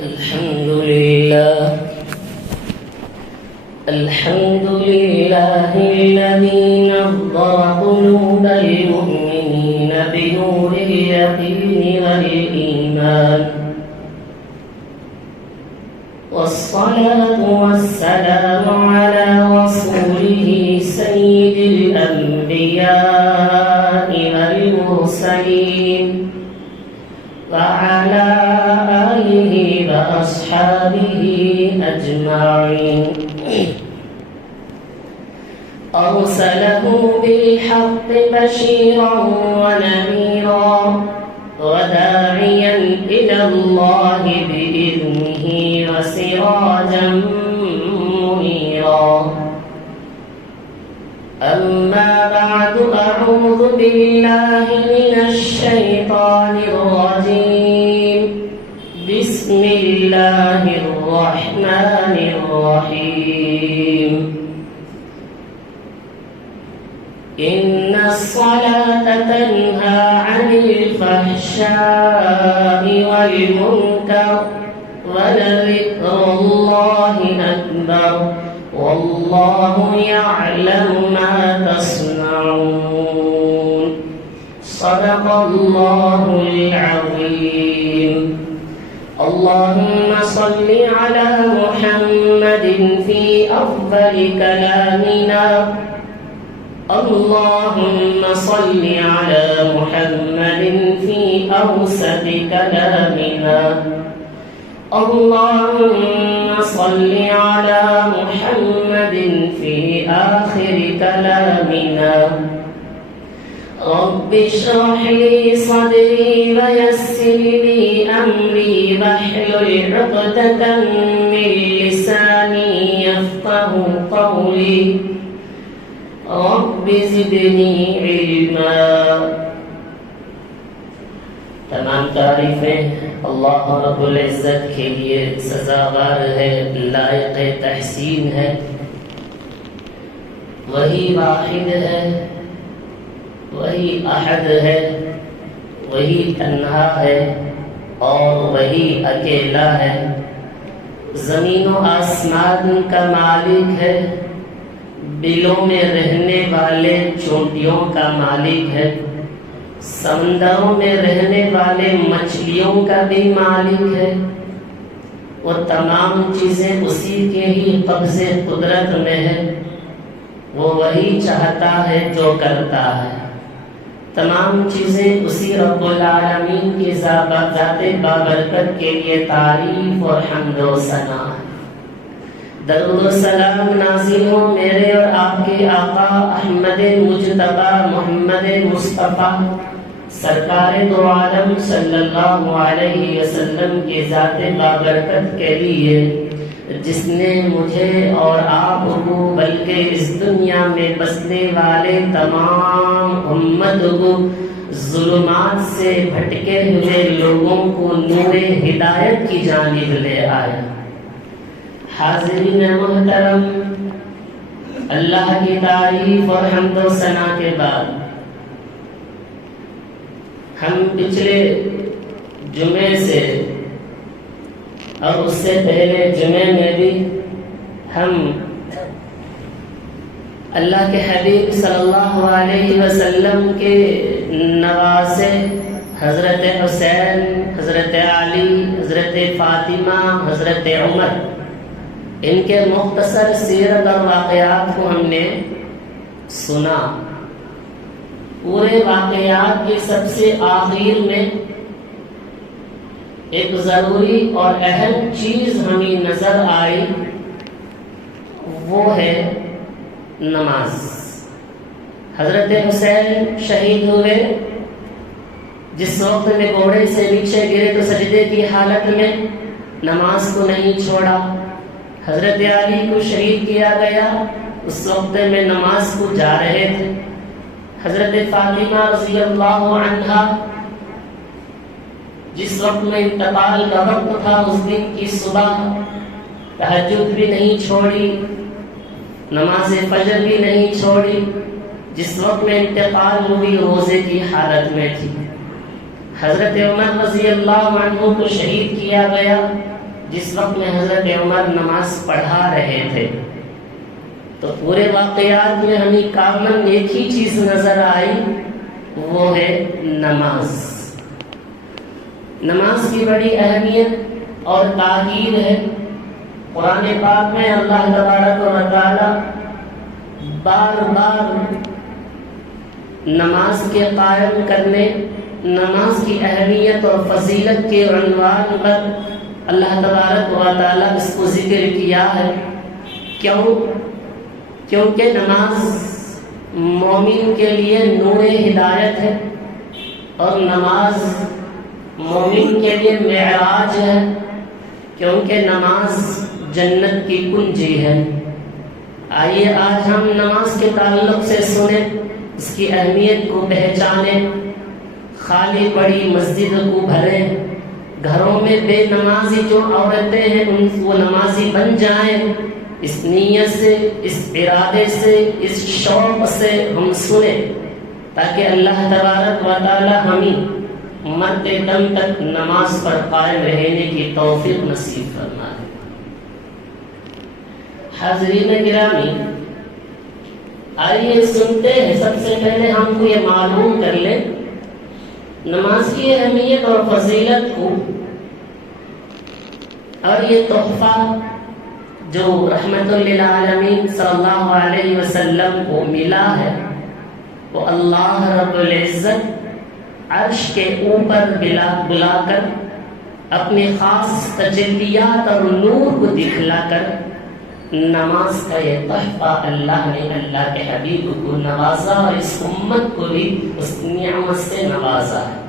الحمد لله الذي نظر قلوب المؤمنين بنور اليقين والإيمان، والصلاة والسلام على رسوله سيد الأنبياء والمرسلين وعلى آله وأصحابه أجمعين. أرسله بالحق بشيرا ونذيرا وداعيا إلى الله بإذنه وسراجا منيرا. أما بعد، أعوذ بالله من الشيطان الرجيم. بسم الله الرحمن الرحيم. إن الصلاة تنهى عن الفحشاء والمنكر ولذكر الله أكبر والله يعلم ما تصنعون. صدق الله العظيم. اللهم صل على محمد في أفضل كلامنا. اللهم صل على محمد في أوسط كلامنا. اللهم صل على محمد في آخر كلامنا. رب اشرح لي صدري ويسر لي أمري واحلل عقدة من لساني يفقه قولي. رب زدنی علما. تمام تعریفیں اللہ رب العزت کے لیے سزاوار ہے، لائق تحسین ہے. وہی واحد ہے، وہی احد ہے، وہی تنہا ہے اور وہی اکیلا ہے. زمین و آسمان کا مالک ہے، بلوں میں رہنے والے چونٹیوں کا مالک ہے، سمندروں میں رہنے والے مچھلیوں کا بھی مالک ہے. وہ تمام چیزیں اسی کے ہی قبضے قدرت میں ہے. وہ وہی چاہتا ہے جو کرتا ہے. تمام چیزیں اسی رب العالمین کی ذات بابرکت کے لیے تعریف اور حمد و ثنا ہے. درود و سلام نازل ہو میرے اور آپ کے آقا احمد مجتبی محمد مصطفیٰ سرکار دو عالم صلی اللہ علیہ وسلم کی ذات بابرکت کے لیے، جس نے مجھے اور آپ کو بلکہ اس دنیا میں بسنے والے تمام امت کو ظلمات سے بھٹکے ہوئے لوگوں کو نور ہدایت کی جانب لے آیا. حاضرین محترم، اللہ کی تعریف اور حمد و ثنا کے بعد ہم پچھلے جمعے سے اور اس سے پہلے جمعے میں بھی ہم اللہ کے حبیب صلی اللہ علیہ وسلم کے نواسے حضرت حسین، حضرت علی، حضرت فاطمہ، حضرت عمر، ان کے مختصر سیرت اور واقعات کو ہم نے سنا. پورے واقعات کے سب سے آخر میں ایک ضروری اور اہم چیز ہمیں نظر آئی، وہ ہے نماز. حضرت حسین شہید ہوئے. جس وقت میں گھوڑے سے نیچے گرے تو سجدے کی حالت میں نماز کو نہیں چھوڑا. حضرت علی کو شہید کیا گیا، اس وقت میں نماز کو جا رہے تھے. حضرت فاطمہ رضی اللہ عنہا جس وقت میں انتقال کا وقت تھا، اس دن کی صبح تہجد بھی نہیں چھوڑی، نماز فجر بھی نہیں چھوڑی. جس وقت میں انتقال ہوئی روزے کی حالت میں تھی. حضرت عمر رضی اللہ عنہ کو شہید کیا گیا. جس وقت میں حضرت عمر نماز پڑھا رہے تھے تو پورے واقعات میں ہمیں کامن ایک ہی چیز نظر آئی، وہ ہے نماز۔ نماز کی بڑی اہمیت اور تاکید ہے۔ قرآن پاک میں اللہ تبارک و تعالی بار بار نماز کے قائم کرنے، نماز کی اہمیت اور فضیلت کے عنوان پر اللہ تبارک و تعالی اس کو ذکر کیا ہے۔ کیونکہ نماز مومن کے لیے نور ہدایت ہے، اور نماز مومن کے لیے معراج ہے، کیونکہ نماز جنت کی کنجی ہے۔ آئیے آج ہم نماز کے تعلق سے سنیں، اس کی اہمیت کو پہچانیں، خالی پڑی مسجد کو بھریں، گھروں میں بے نمازی جو عورتیں ہیں ان وہ نمازی بن جائیں۔ اس نیت سے، اس ارادے سے، اس شوق سے ہم سنیں تاکہ اللہ تبارک و تعالی ہمیں مرتے دم تک نماز پر قائم رہنے کی توفیق نصیب فرمائے۔ حاضرین گرامی، آئیے سنتے ہیں۔ سب سے پہلے ہم کو یہ معلوم کر لیں نماز کی اہمیت اور فضیلت کو، اور یہ تحفہ جو رحمت للعالمین صلی اللہ علیہ وسلم کو ملا ہے، وہ اللہ رب العزت عرش کے اوپر بلا کر اپنے خاص تجلیات اور نور کو دکھلا کر نماز کا یہ تحفہ اللہ نے اللہ کے حبیب کو نوازا، اور اس امت کو بھی اس نعمت سے نوازا ہے۔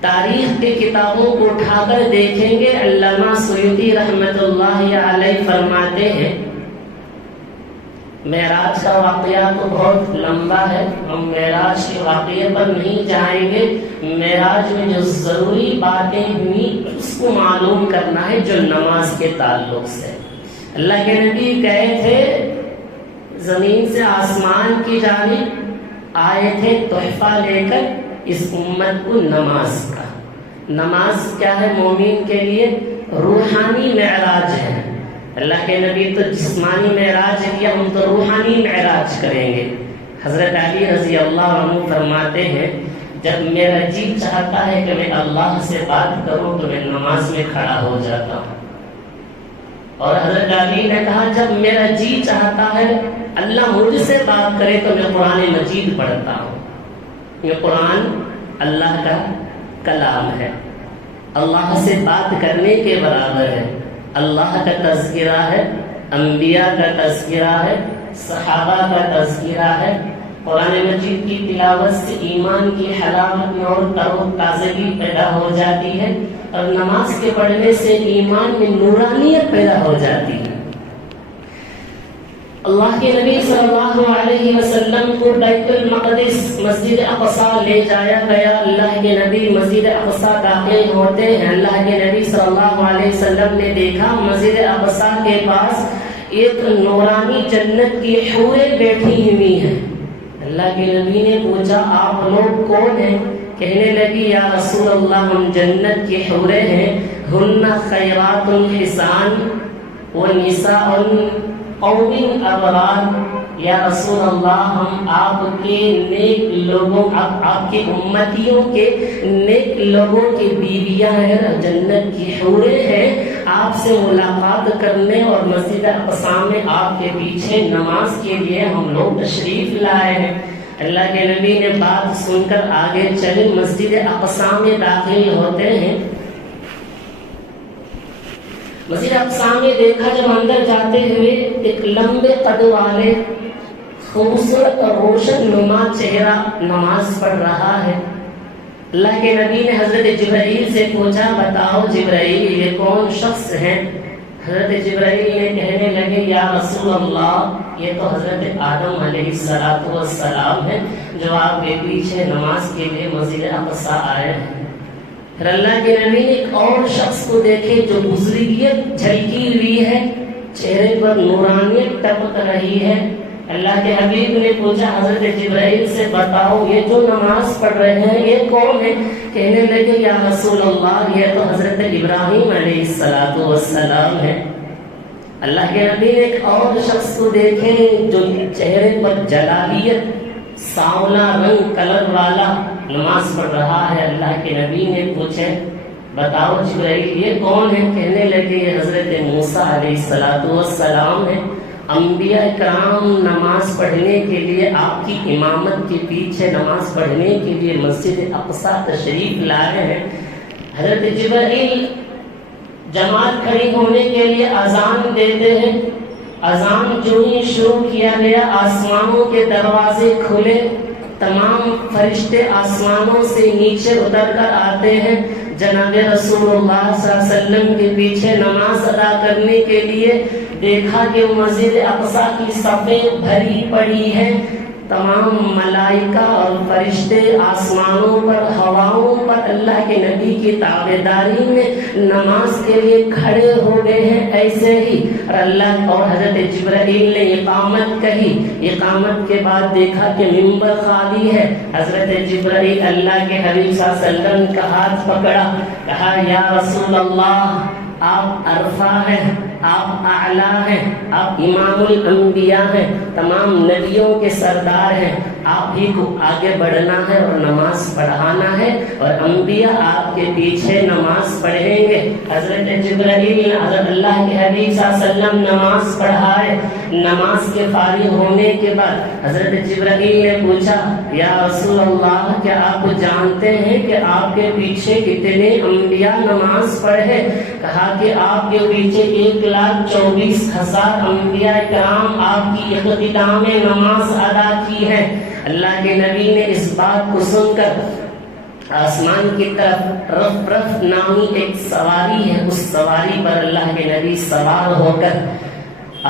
تاریخ کی کتابوں کو اٹھا کر دیکھیں گے، علامہ سیوطی رحمت اللہ علیہ فرماتے ہیں، معراج کا واقعہ تو بہت لمبا ہے، ہم معراج کے واقعے پر نہیں جائیں گے۔ معراج میں جو ضروری باتیں ہوئی اس کو معلوم کرنا ہے جو نماز کے تعلق سے۔ اللہ کے نبی کہے تھے زمین سے آسمان کی جانب آئے تھے تحفہ لے کر اس امت کو نماز کا۔ نماز کیا ہے؟ مومن کے لیے روحانی معراج ہے۔ اللہ کے نبی تو جسمانی معراج کیا، ہم تو روحانی معراج کریں گے۔ حضرت علی رضی اللہ عنہ فرماتے ہیں جب میرا جی چاہتا ہے کہ میں اللہ سے بات کروں تو میں نماز میں کھڑا ہو جاتا ہوں، اور حضرت علی نے کہا جب میرا جی چاہتا ہے اللہ مجھ سے بات کرے تو میں قرآن مجید پڑھتا ہوں۔ یہ قرآن اللہ کا کلام ہے، اللہ سے بات کرنے کے برابر ہے۔ اللہ کا تذکرہ ہے، انبیاء کا تذکرہ ہے، صحابہ کا تذکرہ ہے۔ قرآن مجید کی تلاوت سے ایمان کی حلاوت میں اور تر و تازگی پیدا ہو جاتی ہے، اور نماز کے پڑھنے سے ایمان میں نورانیت پیدا ہو جاتی ہے۔ اللہ کے نبی صلی اللہ علیہ وسلم کو بیت المقدس مسجد اقصی لے جایا گیا۔ اللہ کے نبی مسجد اقصی داخل ہوتے ہیں، اللہ کے نبی صلی اللہ علیہ وسلم نے دیکھا مسجد اقصی کے پاس ایک نورانی جنت کی حوریں بیٹھی ہوئی ہیں۔ اللہ کے نبی نے پوچھا آپ لوگ کون ہیں؟ کہنے لگی یا رسول اللہ ہم جنت کی حوریں ہیں، ہن خیرات الحسان ونساء قوم ابرار۔ یا رسول اللہ ہم آپ کے نیک لوگوں، آپ کے امتیوں کے نیک لوگوں کی بیویاں ہیں، جنت کی حوریں ہیں، آپ سے ملاقات کرنے اور مسجد اقصی میں آپ کے پیچھے نماز کے لیے ہم لوگ تشریف لائے ہیں۔ اللہ کے نبی نے بات سن کر آگے چلے، مسجد اقصی میں داخل ہوتے ہیں۔ مسجد اقصی میں دیکھا جب اندر جاتے ہوئے ایک لمبے قد والے خوبصورت اور روشن نما چہرہ نماز پڑھ رہا ہے۔ اللہ کے نبی نے حضرت جبرائیل سے پوچھا بتاؤ جبرائیل یہ کون شخص ہیں؟ حضرت جبرائیل نے کہنے لگے یا رسول اللہ یہ تو حضرت آدم علیہ السلام ہے جو آپ کے پیچھے نماز کے لیے مسجد اقصی آئے ہیں۔ پھر اللہ کے نبی نے ایک اور شخص کو دیکھے جو بزرگیت جھلکی ہوئی ہے، چہرے پر نورانیت ٹپک رہی ہے، اللہ کے حبیب نے پوچھا حضرت جبرائیل سے بتاؤ یہ جو نماز پڑھ رہے ہیں یہ کون ہے؟ کہنے لگے یا رسول اللہ یہ تو حضرت ابراہیم علیہ السلام ہے۔ اللہ کے نبی نے ایک اور شخص کو دیکھے جو چہرے پر جلالیت سانولا رنگ کلر والا نماز پڑھ رہا ہے۔ اللہ کے نبی نے پوچھے بتاؤ جبرائیل یہ کون ہے؟ کہنے لگے یہ حضرت موسیٰ علیہ السلام ہے۔ انبیاء کرام نماز پڑھنے کے لیے آپ کی امامت کے پیچھے نماز پڑھنے کے لیے مسجد اقصیٰ تشریف لائے ہیں۔ حضرت جبرائیل جماعت کھڑی ہونے کے لیے اذان دیتے ہیں۔ اذان جو ہی شروع کیا گیا آسمانوں کے دروازے کھلے، تمام فرشتے آسمانوں سے نیچے اتر کر آتے ہیں جناب رسول اللہ صلی اللہ علیہ وسلم کے پیچھے نماز ادا کرنے کے لیے۔ دیکھا کہ مسجد اقصیٰ کی صفیں بھری پڑی ہیں، تمام ملائکہ اور فرشتے آسمانوں پر ہواؤں پر اللہ کے نبی کی تابعداری میں نماز کے لیے کھڑے ہو گئے ہیں۔ ایسے ہی اور اللہ اور حضرت جبرائیل نے اقامت کہی، اقامت کے بعد دیکھا کہ منبر خالی ہے۔ حضرت جبرائیل اللہ کے حبیب صلی اللہ علیہ وسلم کا ہاتھ پکڑا، کہا یا رسول اللہ آپ عرفہ ہیں، آپ اعلیٰ ہیں، آپ امام الانبیاء ہیں، تمام نبیوں کے سردار ہیں، آپ ہی کو آگے بڑھنا ہے اور نماز پڑھانا ہے اور انبیاء آپ کے پیچھے نماز پڑھیں گے۔ حضرت جبرائیل نے حضرت اللہ کے حبیب صلی اللہ علیہ وسلم نماز پڑھائے۔ نماز کے فارغ ہونے کے بعد حضرت جبرائیل نے پوچھا یا رسول اللہ کیا آپ جانتے ہیں کہ آپ کے پیچھے کتنے انبیاء نماز پڑھے؟ کہا کہ آپ کے پیچھے 1,24,000 انبیاء کرام آپ کی اقتدا میں نماز ادا کی ہے۔ اللہ کے نبی نے اس بات کو سن کر آسمان کی طرف رف نامی ایک سواری ہے، اس سواری پر اللہ کے نبی سوار ہو کر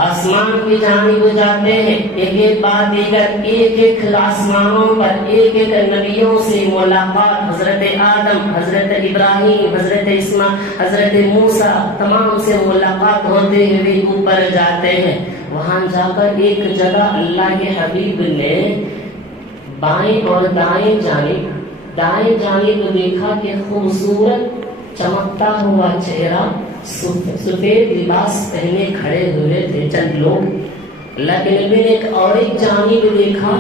آسمان کی جانب جاتے ہیں۔ ایک بعد دیگر ایک آسمانوں پر ایک نبیوں سے ملاقات، حضرت آدم، حضرت ابراہیم، حضرت اسماعیل، حضرت موسیٰ، تمام سے ملاقات ہوتے ہوئے اوپر جاتے ہیں۔ وہاں جا کر ایک جگہ اللہ کے حبیب نے بائیں اور دائیں جانب دیکھا کہ خوبصورت چمکتا ہوا چہرہ، سفید لباس پہنے کھڑے ہوئے تھے چند لوگ۔ اللہ کے نبی نے ایک جانب دیکھا،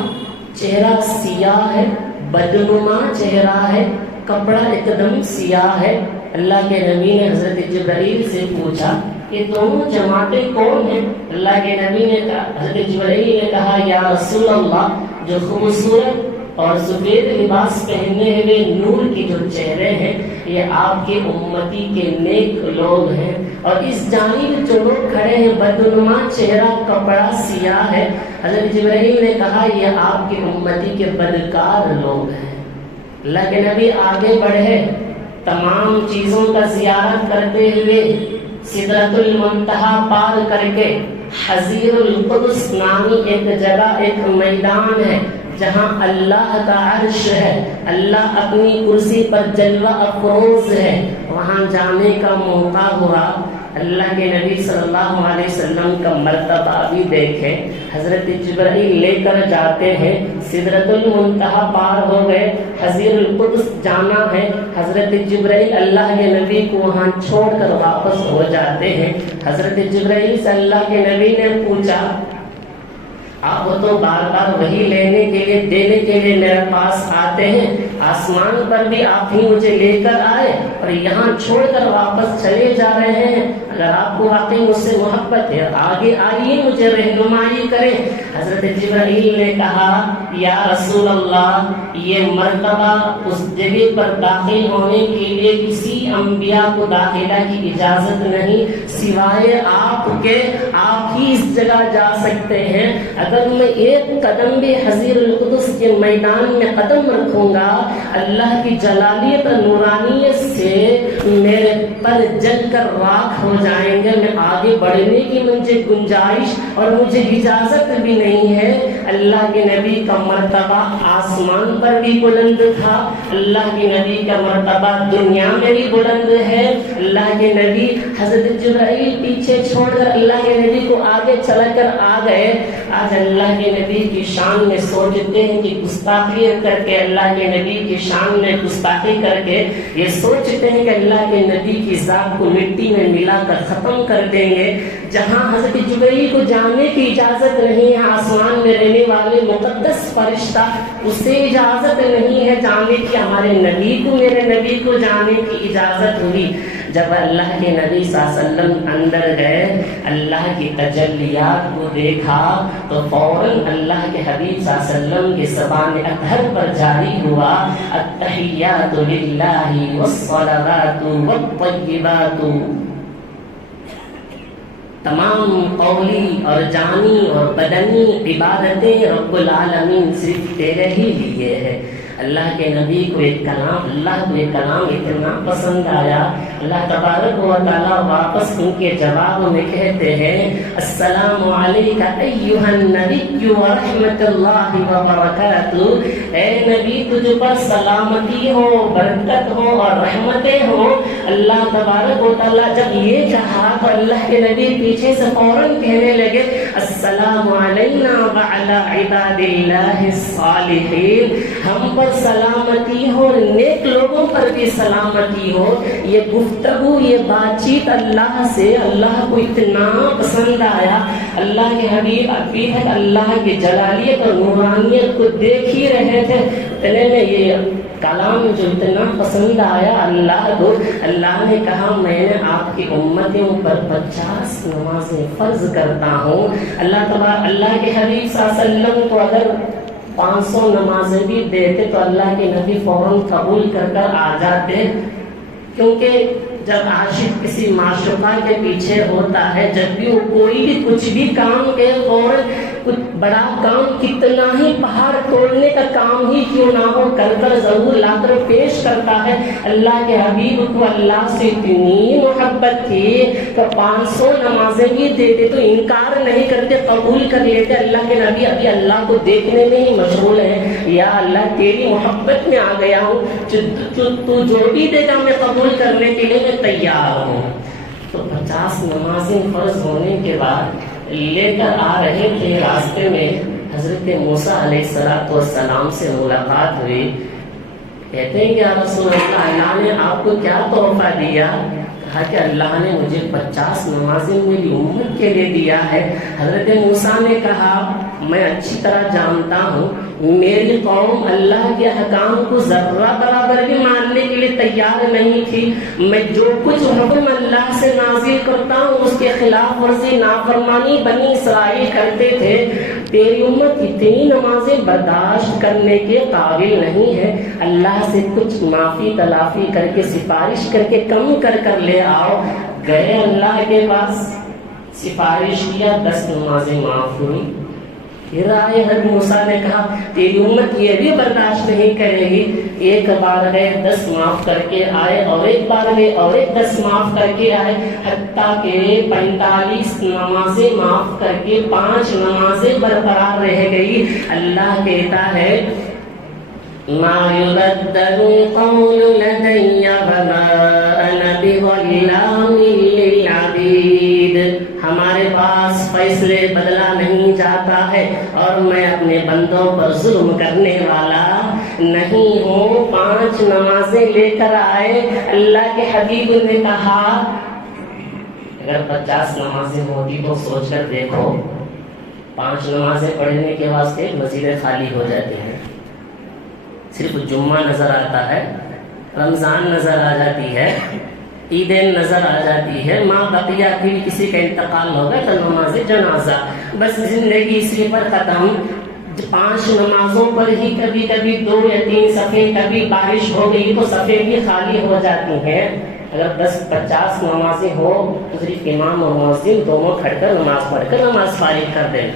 چہرہ سیاہ ہے، بدنما چہرہ ہے، کپڑا ایک دم سیاہ ہے۔ اللہ کے نبی نے حضرت جبرائیل سے پوچھا یہ دونوں جماعتیں کون ہیں؟ اللہ کے نبی نے کہا، حضرت جبرائیل نے کہا یا رسول اللہ جو خوبصورت اور سفید لباس پہنے ہوئے نور کے جو چہرے ہیں یہ آپ کے امتی کے نیک لوگ ہیں، اور اس جانب جو لوگ کھڑے ہیں بدنما چہرہ، کپڑا سیاہ ہے۔ حضرت جبرائیل نے کہا یہ آپ کے امتی کے بدکار لوگ ہیں۔ اللہ کے نبی آگے بڑھے، تمام چیزوں کا زیارت کرتے ہوئے سدرۃ المنتہا پار کر کے حضیر القدس نامی ایک جگہ، ایک میدان ہے جہاں اللہ کا عرش ہے، اللہ اپنی کرسی پر جلوہ افروز ہے، وہاں جانے کا موقع ہوا۔ اللہ کے نبی صلی اللہ علیہ وسلم کا مرتبہ بھی دیکھیں، حضرت جبرائیل لے کر جاتے ہیں، سدرۃ المنتہا پار ہو گئے، حضیر القدس جانا ہے، حضرت جبرائیل اللہ کے نبی کو وہاں چھوڑ کر واپس ہو جاتے ہیں۔ حضرت جبرائیل سے اللہ کے نبی نے پوچھا آپ تو بار بار وہی لینے کے لیے دینے کے لیے میرے پاس آتے ہیں، آسمان پر بھی آپ ہی مجھے لے کر آئے اور یہاں چھوڑ کر واپس چلے جا رہے ہیں، اگر آپ کو واقعی مجھ سے محبت ہے آگے آئیے مجھے رہنمائی کریں۔ حضرت جبرائیل نے کہا یا رسول اللہ یہ مرتبہ اس جگہ پر داخل ہونے کے لیے کسی انبیاء کو داخلہ کی اجازت نہیں سوائے آپ کے، آپ ہی اس جگہ جا سکتے ہیں۔ اگر میں ایک قدم بھی حضیر القدس کے میدان میں قدم رکھوں گا اللہ کی جلالیت اور نورانیت سے میرے پر جل کر راکھ ہو جائیں گے، میں آگے بڑھنے کی مجھے گنجائش اور مجھے اجازت بھی نہیں ہے۔ اللہ کے نبی کا مرتبہ آسمان پر بھی بلند تھا، اللہ کے نبی کا مرتبہ دنیا میں بھی بلند ہے۔ اللہ کے نبی حضرت جبرائیل پیچھے چھوڑ کر اللہ کے نبی کو آگے چلا کر آ گئے۔ آج اللہ کے نبی کی شان میں سوچتے ہیں کہ گستاخی کر کے، اللہ کے نبی کی شان میں گستاخی کر کے یہ سوچتے ہیں کہ اللہ کے نبی کی ذات کو مٹی میں ملا کر ختم کر دیں گے۔ جہاں حضرت جبرائیل کو جانے کی اجازت نہیں ہے، آسمان میں رہنے والے مقدس فرشتہ اسے اجازت نہیں ہے جانے کی، ہمارے نبی کو، میرے نبی کو جانے کی اجازت ہوئی۔ جب اللہ کے نبی صلی اللہ علیہ وسلم اندر گئے، اللہ کی تجلیات کو دیکھا تو فوراً اللہ کے حبیب صلی اللہ علیہ وسلم کے زبان اطہر پر جاری ہوا، التحیات للہ والصلوات والطیبات، تمام قولی اور جانی اور بدنی عبادتیں رب العالمین صرف تیرے ہی لیے ہے۔ اللہ کے نبی کو ایک کلام، اللہ کو ایک کلام اتنا پسند آیا، اللہ تبارک و تعالیٰ واپس ان کے جواب میں کہتے ہیں، السلام علیک ایھا النبی ورحمۃ اللہ وبرکاتہ، اے نبی تجھ پر سلامتی ہو، برکت ہو اور رحمتیں ہو۔ اللہ تبارک و تعالیٰ جب یہ کہا تو اللہ کے نبی پیچھے سے فوراً کہنے لگے، السلام علینا وعلی عباد اللہ الصالحین، ہم پر سلامتی ہو، نیک لوگوں پر بھی سلامتی ہو۔ یہ گفتگو، یہ بات چیت اللہ سے اللہ کو اتنا پسند آیا، اللہ کے حبیب ابھی تک اللہ کی جلالیت اور نورانیت کو دیکھ ہی رہے تھے، اتنے میں یہ کلام جو اتنا پسند آیا اللہ کو، اللہ نے کہا میں نے آپ کی امتوں پر 50 نمازیں فرض کرتا ہوں۔ اللہ کے حبیب صلی اللہ علیہ وسلم کو اگر 500 نمازیں بھی دیتے تو اللہ کے نبی فوراً قبول کر آ جاتے، کیونکہ جب عاشق کسی معشوقہ کے پیچھے ہوتا ہے، جب بھی وہ کوئی بھی کچھ بھی کام کے فوراً کچھ بڑا کام، کتنا ہی پہاڑ توڑنے کا کام ہی کیوں نہ ہو، کر کر ضرور لا کر پیش کرتا ہے۔ اللہ کے حبیب کو اللہ سے اتنی محبت تھی کہ 500 نمازیں بھی دیتے تو انکار نہیں کرتے، قبول کر لیتے۔ اللہ کے نبی ابھی اللہ کو دیکھنے میں ہی مشغول ہے، یا اللہ تیری محبت میں آ گیا ہوں، تو جو بھی دے گا میں قبول کرنے کے لیے میں تیار ہوں۔ تو 50 نمازیں فرض ہونے کے بعد لے کر آ رہے تھے، راستے میں حضرت موسیٰ علیہ السلام سے ملاقات ہوئی۔ کہتے ہیں کہ یا رسول اللہ نے آپ کو کیا تحفہ دیا؟ کہا کہ اللہ نے مجھے 50 نمازیں میری امت کے لیے دیا ہے۔ حضرت موسیٰ نے کہا میں اچھی طرح جانتا ہوں میری قوم اللہ کے حکام کو ذرہ برابر بھی ماننے کے لیے تیار نہیں تھی، میں جو کچھ حکم اللہ سے نازل کرتا ہوں اس کے خلاف ورزی، نافرمانی بنی اسرائیل کرتے تھے۔ تیری امت اتنی نمازیں برداشت کرنے کے قابل نہیں ہے، اللہ سے کچھ معافی تلافی کر کے، سفارش کر کے کم کر لے آؤ۔ گئے اللہ کے پاس، سفارش کیا، 10 نمازیں معاف ہوئی۔ پھر آئے، حضرت موسیٰ نے کہا تیری امت یہ بھی برداشت نہیں کرے گی۔ ایک بار گئے 10 معاف کر کے آئے، اور ایک بار گئے اور ایک 10 معاف کر کے آئے، حتیٰ کہ 45 نمازیں معاف کر کے 5 نمازیں برقرار رہ گئی۔ اللہ کہتا ہے ما يبدل القول لدي وما أنا بظلام للعبيد، ہمارے پاس فیصلے بدلا نہیں جاتا ہے اور میں اپنے بندوں پر ظلم کرنے والا نہیں ہوں۔ 5 نمازیں لے کر آئے، اللہ کے حبیب نے کہا اگر 50 نمازیں ہوتی تو سوچ کر دیکھو، 5 نمازیں پڑھنے کے واسطے مسجدیں خالی ہو جاتی ہیں، صرف جمعہ نظر آتا ہے، رمضان نظر آ جاتی ہے، عیدیں نظر آ جاتی ہے، ماں بقیہ کی کسی کا انتقال ہوگا تو نماز جنازہ، بس زندگی اسی پر ختم۔ 5 نمازوں پر ہی کبھی کبھی 2 یا 3 صفحے، کبھی بارش ہو گئی تو صفحے بھی خالی ہو جاتی ہیں۔ اگر 10-50 نمازیں ہو تو صرف امام اور مؤذن دونوں کھڑ کر نماز پڑھ کر نماز فارغ کر دیں۔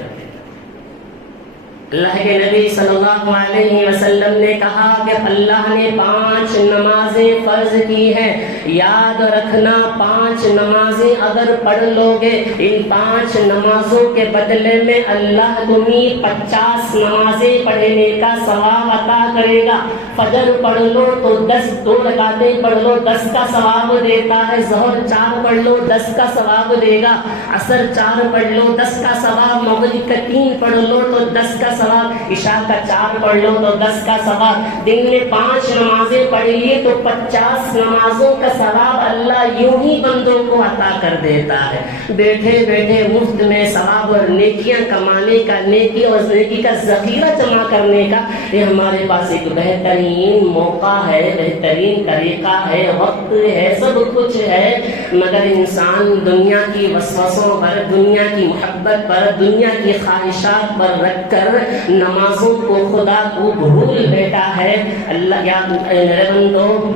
اللہ کے نبی صلی اللہ علیہ وسلم نے کہا کہ اللہ نے 5 نمازیں فرض کی ہیں، یاد رکھنا 5 نمازیں اگر پڑھ لو گے، ان 5 نمازوں کے بدلے میں اللہ تمہیں 50 نمازیں پڑھنے کا ثواب عطا کرے گا۔ فجر پڑھ لو تو 2 رکعتیں پڑھ لو 10 کا ثواب دیتا ہے، ظہر 4 پڑھ لو 10 کا ثواب دے گا، عصر 4 پڑھ لو 10 کا ثواب، مغرب کا 3 پڑھ لو تو 10 کا ثواب، عشاء کا 4 پڑھ لو تو 10 کا ثواب۔ دن میں 5 نمازیں پڑھ لیے تو 50 نمازوں کا ثواب اللہ یوں ہی بندوں کو عطا کر دیتا ہے۔ بیٹھے بیٹھے مفت میں ثواب اور نیکیاں کمانے کا، نیکی اور نیکی کا ذخیرہ جمع کرنے کا یہ ہمارے پاس ایک بہترین موقع ہے، بہترین طریقہ ہے، وقت ہے، سب کچھ ہے، مگر انسان دنیا کی وسوسوں پر، دنیا کی محبت پر، دنیا کی خواہشات پر رکھ کر نمازوں کو، خدا کو بھول بیٹھا ہے۔ اللہ یا میرے بندو،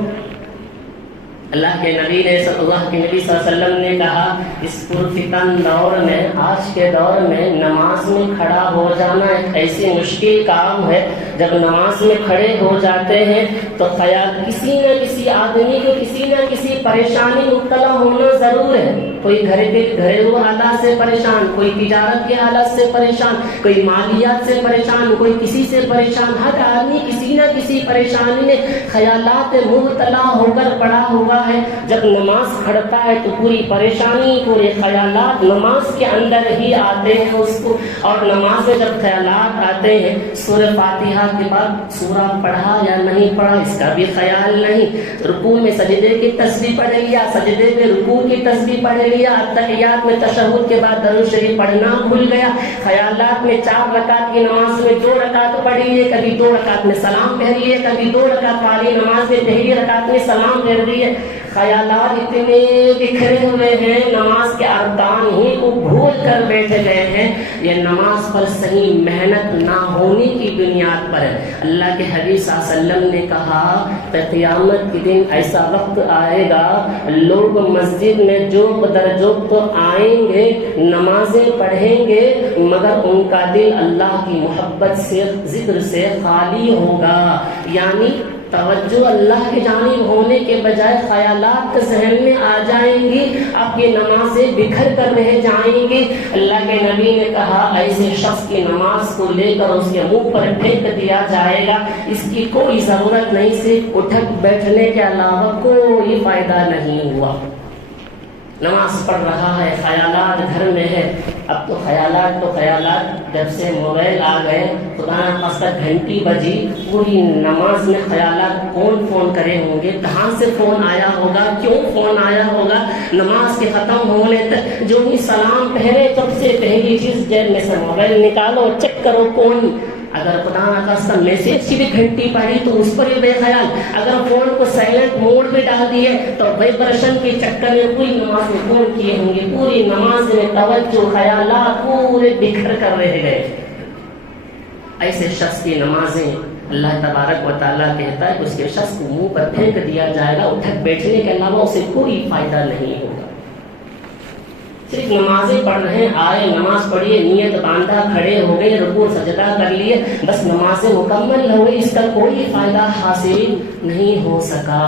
اللہ کے نبی نے صلی اللہ علیہ وسلم نے کہا اس پرفتن دور میں، آج کے دور میں نماز میں کھڑا ہو جانا ایک ایسی مشکل کام ہے۔ جب نماز میں کھڑے ہو جاتے ہیں تو خیال کسی نہ کسی آدمی کو کسی نہ کسی پریشانی مبتلا ہونا ضرور ہے۔ کوئی گھریلو حالات سے پریشان، کوئی تجارت کے حالات سے پریشان، کوئی مالیات سے پریشان، کوئی کسی سے پریشان، ہر آدمی کسی نہ کسی پریشانی میں خیالات مبتلا ہو کر پڑا ہوا ہے۔ جب نماز پڑھتا ہے تو پوری پریشانی، پورے خیالات نماز کے اندر ہی آتے ہیں اس کو، اور نماز میں جب خیالات آتے ہیں، سورہ فاتحہ کے بعد سورہ پڑھا یا نہیں پڑھا اس کا بھی خیال نہیں، رکوع میں سجدے کی تسبیح پڑھ لیا، سجدے میں رکوع کی تسبیح پڑھ لیا، تحیات میں تشہد کے بعد درود شریف پڑھنا بھول گیا، خیالات میں 4 رکعت کی نماز میں 2 رکعت پڑھی لیے، کبھی 2 رکعت میں سلام پھیر لیے، کبھی 2 رکعت والی نماز میں پہلی رکعت میں سلام پھیر دیے۔ خیالات اتنے بکھرے ہوئے ہیں، نماز کے ارکان ہی کو بھول کر بیٹھ گئے ہیں۔ یہ نماز پر صحیح محنت نہ ہونے کی بنیاد پر ہے۔ اللہ کے حبیب صلی اللہ علیہ وسلم نے کہا کہ قیامت کے دن ایسا وقت آئے گا، لوگ مسجد میں جوق در جوق تو آئیں گے، نمازیں پڑھیں گے، مگر ان کا دل اللہ کی محبت سے، ذکر سے خالی ہوگا، یعنی توجہ اللہ کی جانب ہونے کے بجائے خیالات ذہن میں آ جائیں گی، آپ کی نمازیں بکھر کر رہ جائیں گی۔ اللہ کے نبی نے کہا ایسے شخص کی نماز کو لے کر اس کے منہ پر پھینک دیا جائے گا، اس کی کوئی ضرورت نہیں، صرف اٹھک بیٹھنے کے علاوہ کوئی فائدہ نہیں ہوا۔ نماز پڑھ رہا ہے، خیالات گھر میں ہے، اب تو خیالات جب سے موبائل آ گئے، خدا نخواستہ گھنٹی بجی، پوری نماز میں خیالات کون فون کرے ہوں گے، کہاں سے فون آیا ہوگا، کیوں فون آیا ہوگا، نماز کے ختم ہونے تک جو ہی سلام پہرے سب سے پہلی چیز جیب میں سے موبائل نکالو، چیک کرو کون، اگر خدا نخواستہ میسج کی بھی گھنٹی پڑی تو اس پر بھی بے خیال، اگر فون کو سائلنٹ موڈ میں ڈال دیے تو وائبریشن کے چکر میں پوری نماز میں فون کیے ہوں گے، پوری نماز میں توجہ خیالات پورے بکھر کر رہ گئے۔ ایسے شخص کی نمازیں اللہ تبارک و تعالیٰ کہتا ہے کہ اس کے شخص کو منہ پر پھینک دیا جائے گا، اٹھک بیٹھنے کے علاوہ اسے کوئی فائدہ نہیں ہوگا۔ صرف نمازیں پڑھ رہے ہیں، آئے نماز پڑھیے، نیت باندھا، کھڑے ہو گئے، رکوع سجدہ کر لیے، بس نمازیں مکمل ہو گئی، اس کا کوئی فائدہ حاصل نہیں ہو سکا۔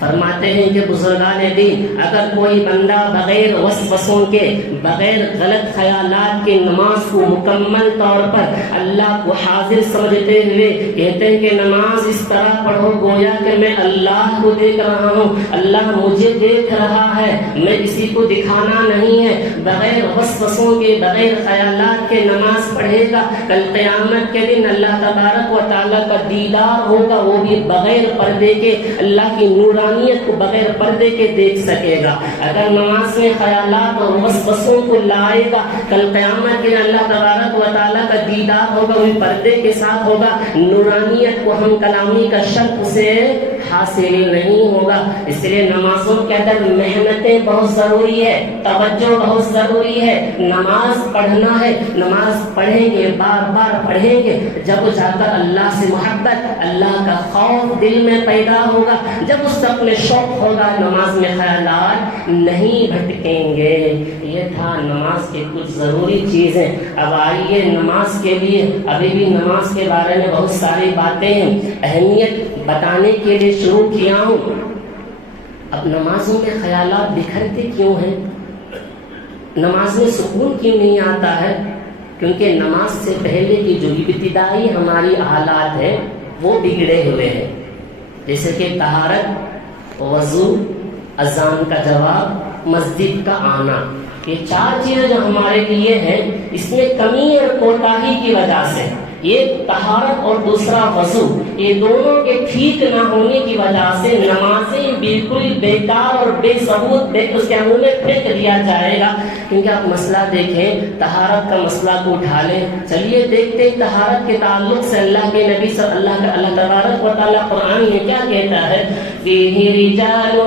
فرماتے ہیں کہ بزرگان دین، اگر کوئی بندہ بغیر وسوسوں کے، بغیر غلط خیالات کے نماز کو مکمل طور پر اللہ کو حاضر سمجھتے ہوئے کہتے ہیں کہ نماز اس طرح پڑھو گویا کہ میں اللہ کو دیکھ رہا ہوں، اللہ مجھے دیکھ رہا ہے، میں کسی کو دکھانا نہیں ہے، بغیر وسوسوں کے، بغیر خیالات کے نماز پڑھے گا، کل قیامت کے دن اللہ تبارک و تعالیٰ کا دیدار ہوگا، وہ بھی بغیر پردے کے، اللہ کی نورانیت کو بغیر پردے کے دیکھ سکے گا۔ اگر نماز میں خیالات اور وسوسوں کو لائے گا، کل قیامت کے اللہ تبارک و تعالیٰ کا دیدار ہوگا، وہ پردے کے ساتھ ہوگا، نورانیت کو ہم کلامی کا شرط سے حاصل نہیں ہوگا۔ اس لیے نمازوں کے اندر محنتیں بہت ضروری ہے، توجہ بہت ضروری ہے، نماز پڑھنا ہے، نماز پڑھیں گے، بار بار پڑھیں گے، جب جا کر اللہ سے محبت، اللہ کا خوف دل میں پیدا ہوگا، جب اس وقت میں شوق ہوگا، نماز میں خیالات نہیں بھٹکیں گے۔ یہ تھا نماز کے کچھ ضروری چیزیں۔ اب آئیے نماز کے لیے، ابھی بھی نماز کے بارے میں بہت ساری باتیں ہیں، اہمیت بتانے کے لیے شروع کیا ہوں۔ اب نمازوں میں خیالات بکھرتے کیوں ہیں؟ نماز میں سکون کیوں نہیں آتا ہے؟ کیونکہ نماز سے پہلے کی جو ابتدائی ہماری حالات ہیں وہ بگڑے ہوئے ہیں، جیسے کہ طہارت، وضو، اذان کا جواب، مسجد کا آنا. یہ 4 چیزیں جو ہمارے لیے ہیں، اس میں کمی اور کوتاہی کی وجہ سے، یہ طہارت اور دوسرا وضو، یہ دونوں کے ٹھیک نہ ہونے کی وجہ سے نمازیں بالکل بیکار اور بے ثبوت اس کے منہ میں پھینک دیا جائے گا. کیونکہ آپ مسئلہ دیکھیں، طہارت کا مسئلہ کو اٹھا لیں. چلیے دیکھتے ہیں طہارت کے تعلق سے اللہ کے نبی صلی اللہ تبارک و تعالیٰ قرآن میں کیا کہتا ہے؟ فِيهِ رِجَالٌ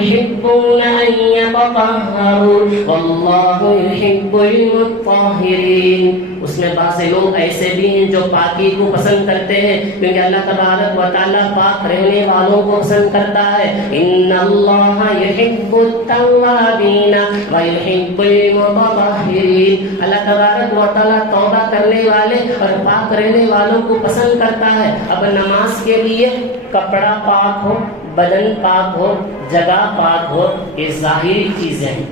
يُحِبُّونَ أَن يَتَطَهَّرُوا وَاللَّهُ يُحِبُّ الْمُطَّهِّرِينَ. اس میں بعض لوگ ایسے بھی ہیں جو پاکی کو پسند کرتے ہیں، کیونکہ اللہ تبارک و تعالیٰ پاک رہنے والوں کو پسند کرتا ہے. ان اللہ یحب التوابین ویحب المتطہرین. اللہ تبارک و تعالیٰ توبہ کرنے والے اور پاک رہنے والوں کو پسند کرتا ہے. اب نماز کے لیے کپڑا پاک ہو، بدن پاک ہو، جگہ پاک ہو، یہ ظاہری چیزیں ہیں.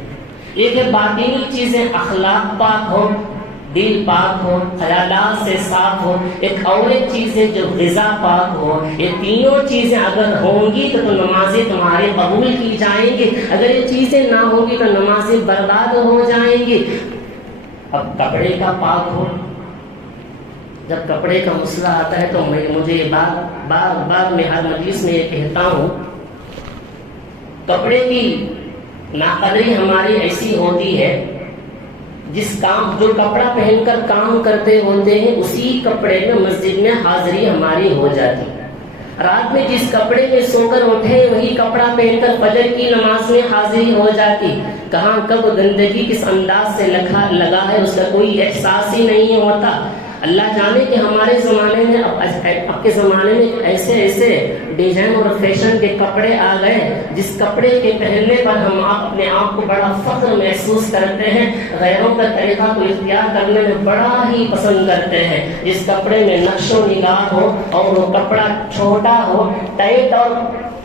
ایک باطنی چیزیں، اخلاق پاک ہو، دل پاک ہو، خیالات سے صاف ہو. ایک اور ایک چیز ہے جو غذا پاک ہو. یہ تینوں چیزیں اگر ہوں گی تو نمازیں تمہاری قبول کی جائیں گی. اگر یہ چیزیں نہ ہوں گی تو نمازیں برباد ہو جائیں گی. اب کپڑے کا پاک ہو، جب کپڑے کا مسئلہ آتا ہے تو مجھے یہ بار میں ہر مجلس میں یہ کہتا ہوں، کپڑے کی ناقدری ہماری ایسی ہوتی ہے، جو کپڑا پہن کر کام کرتے ہوتے ہیں اسی کپڑے میں مسجد میں حاضری ہماری ہو جاتی. رات میں جس کپڑے میں سو کر اٹھے وہی کپڑا پہن کر فجر کی نماز میں حاضری ہو جاتی. کہاں کب گندگی کس انداز سے لگا ہے اس کا کوئی احساس ہی نہیں ہوتا. اللہ جانے کہ ہمارے زمانے میں اب کے زمانے میں ایسے ڈیزائن اور فیشن کے کپڑے آ گئے جس کپڑے کے پہننے پر ہم اپنے آپ کو بڑا فخر محسوس کرتے ہیں، غیروں کا طریقہ کو اختیار کرنے میں بڑا ہی پسند کرتے ہیں. جس کپڑے میں نقش و نگار ہو اور وہ کپڑا چھوٹا ہو، ٹائٹ اور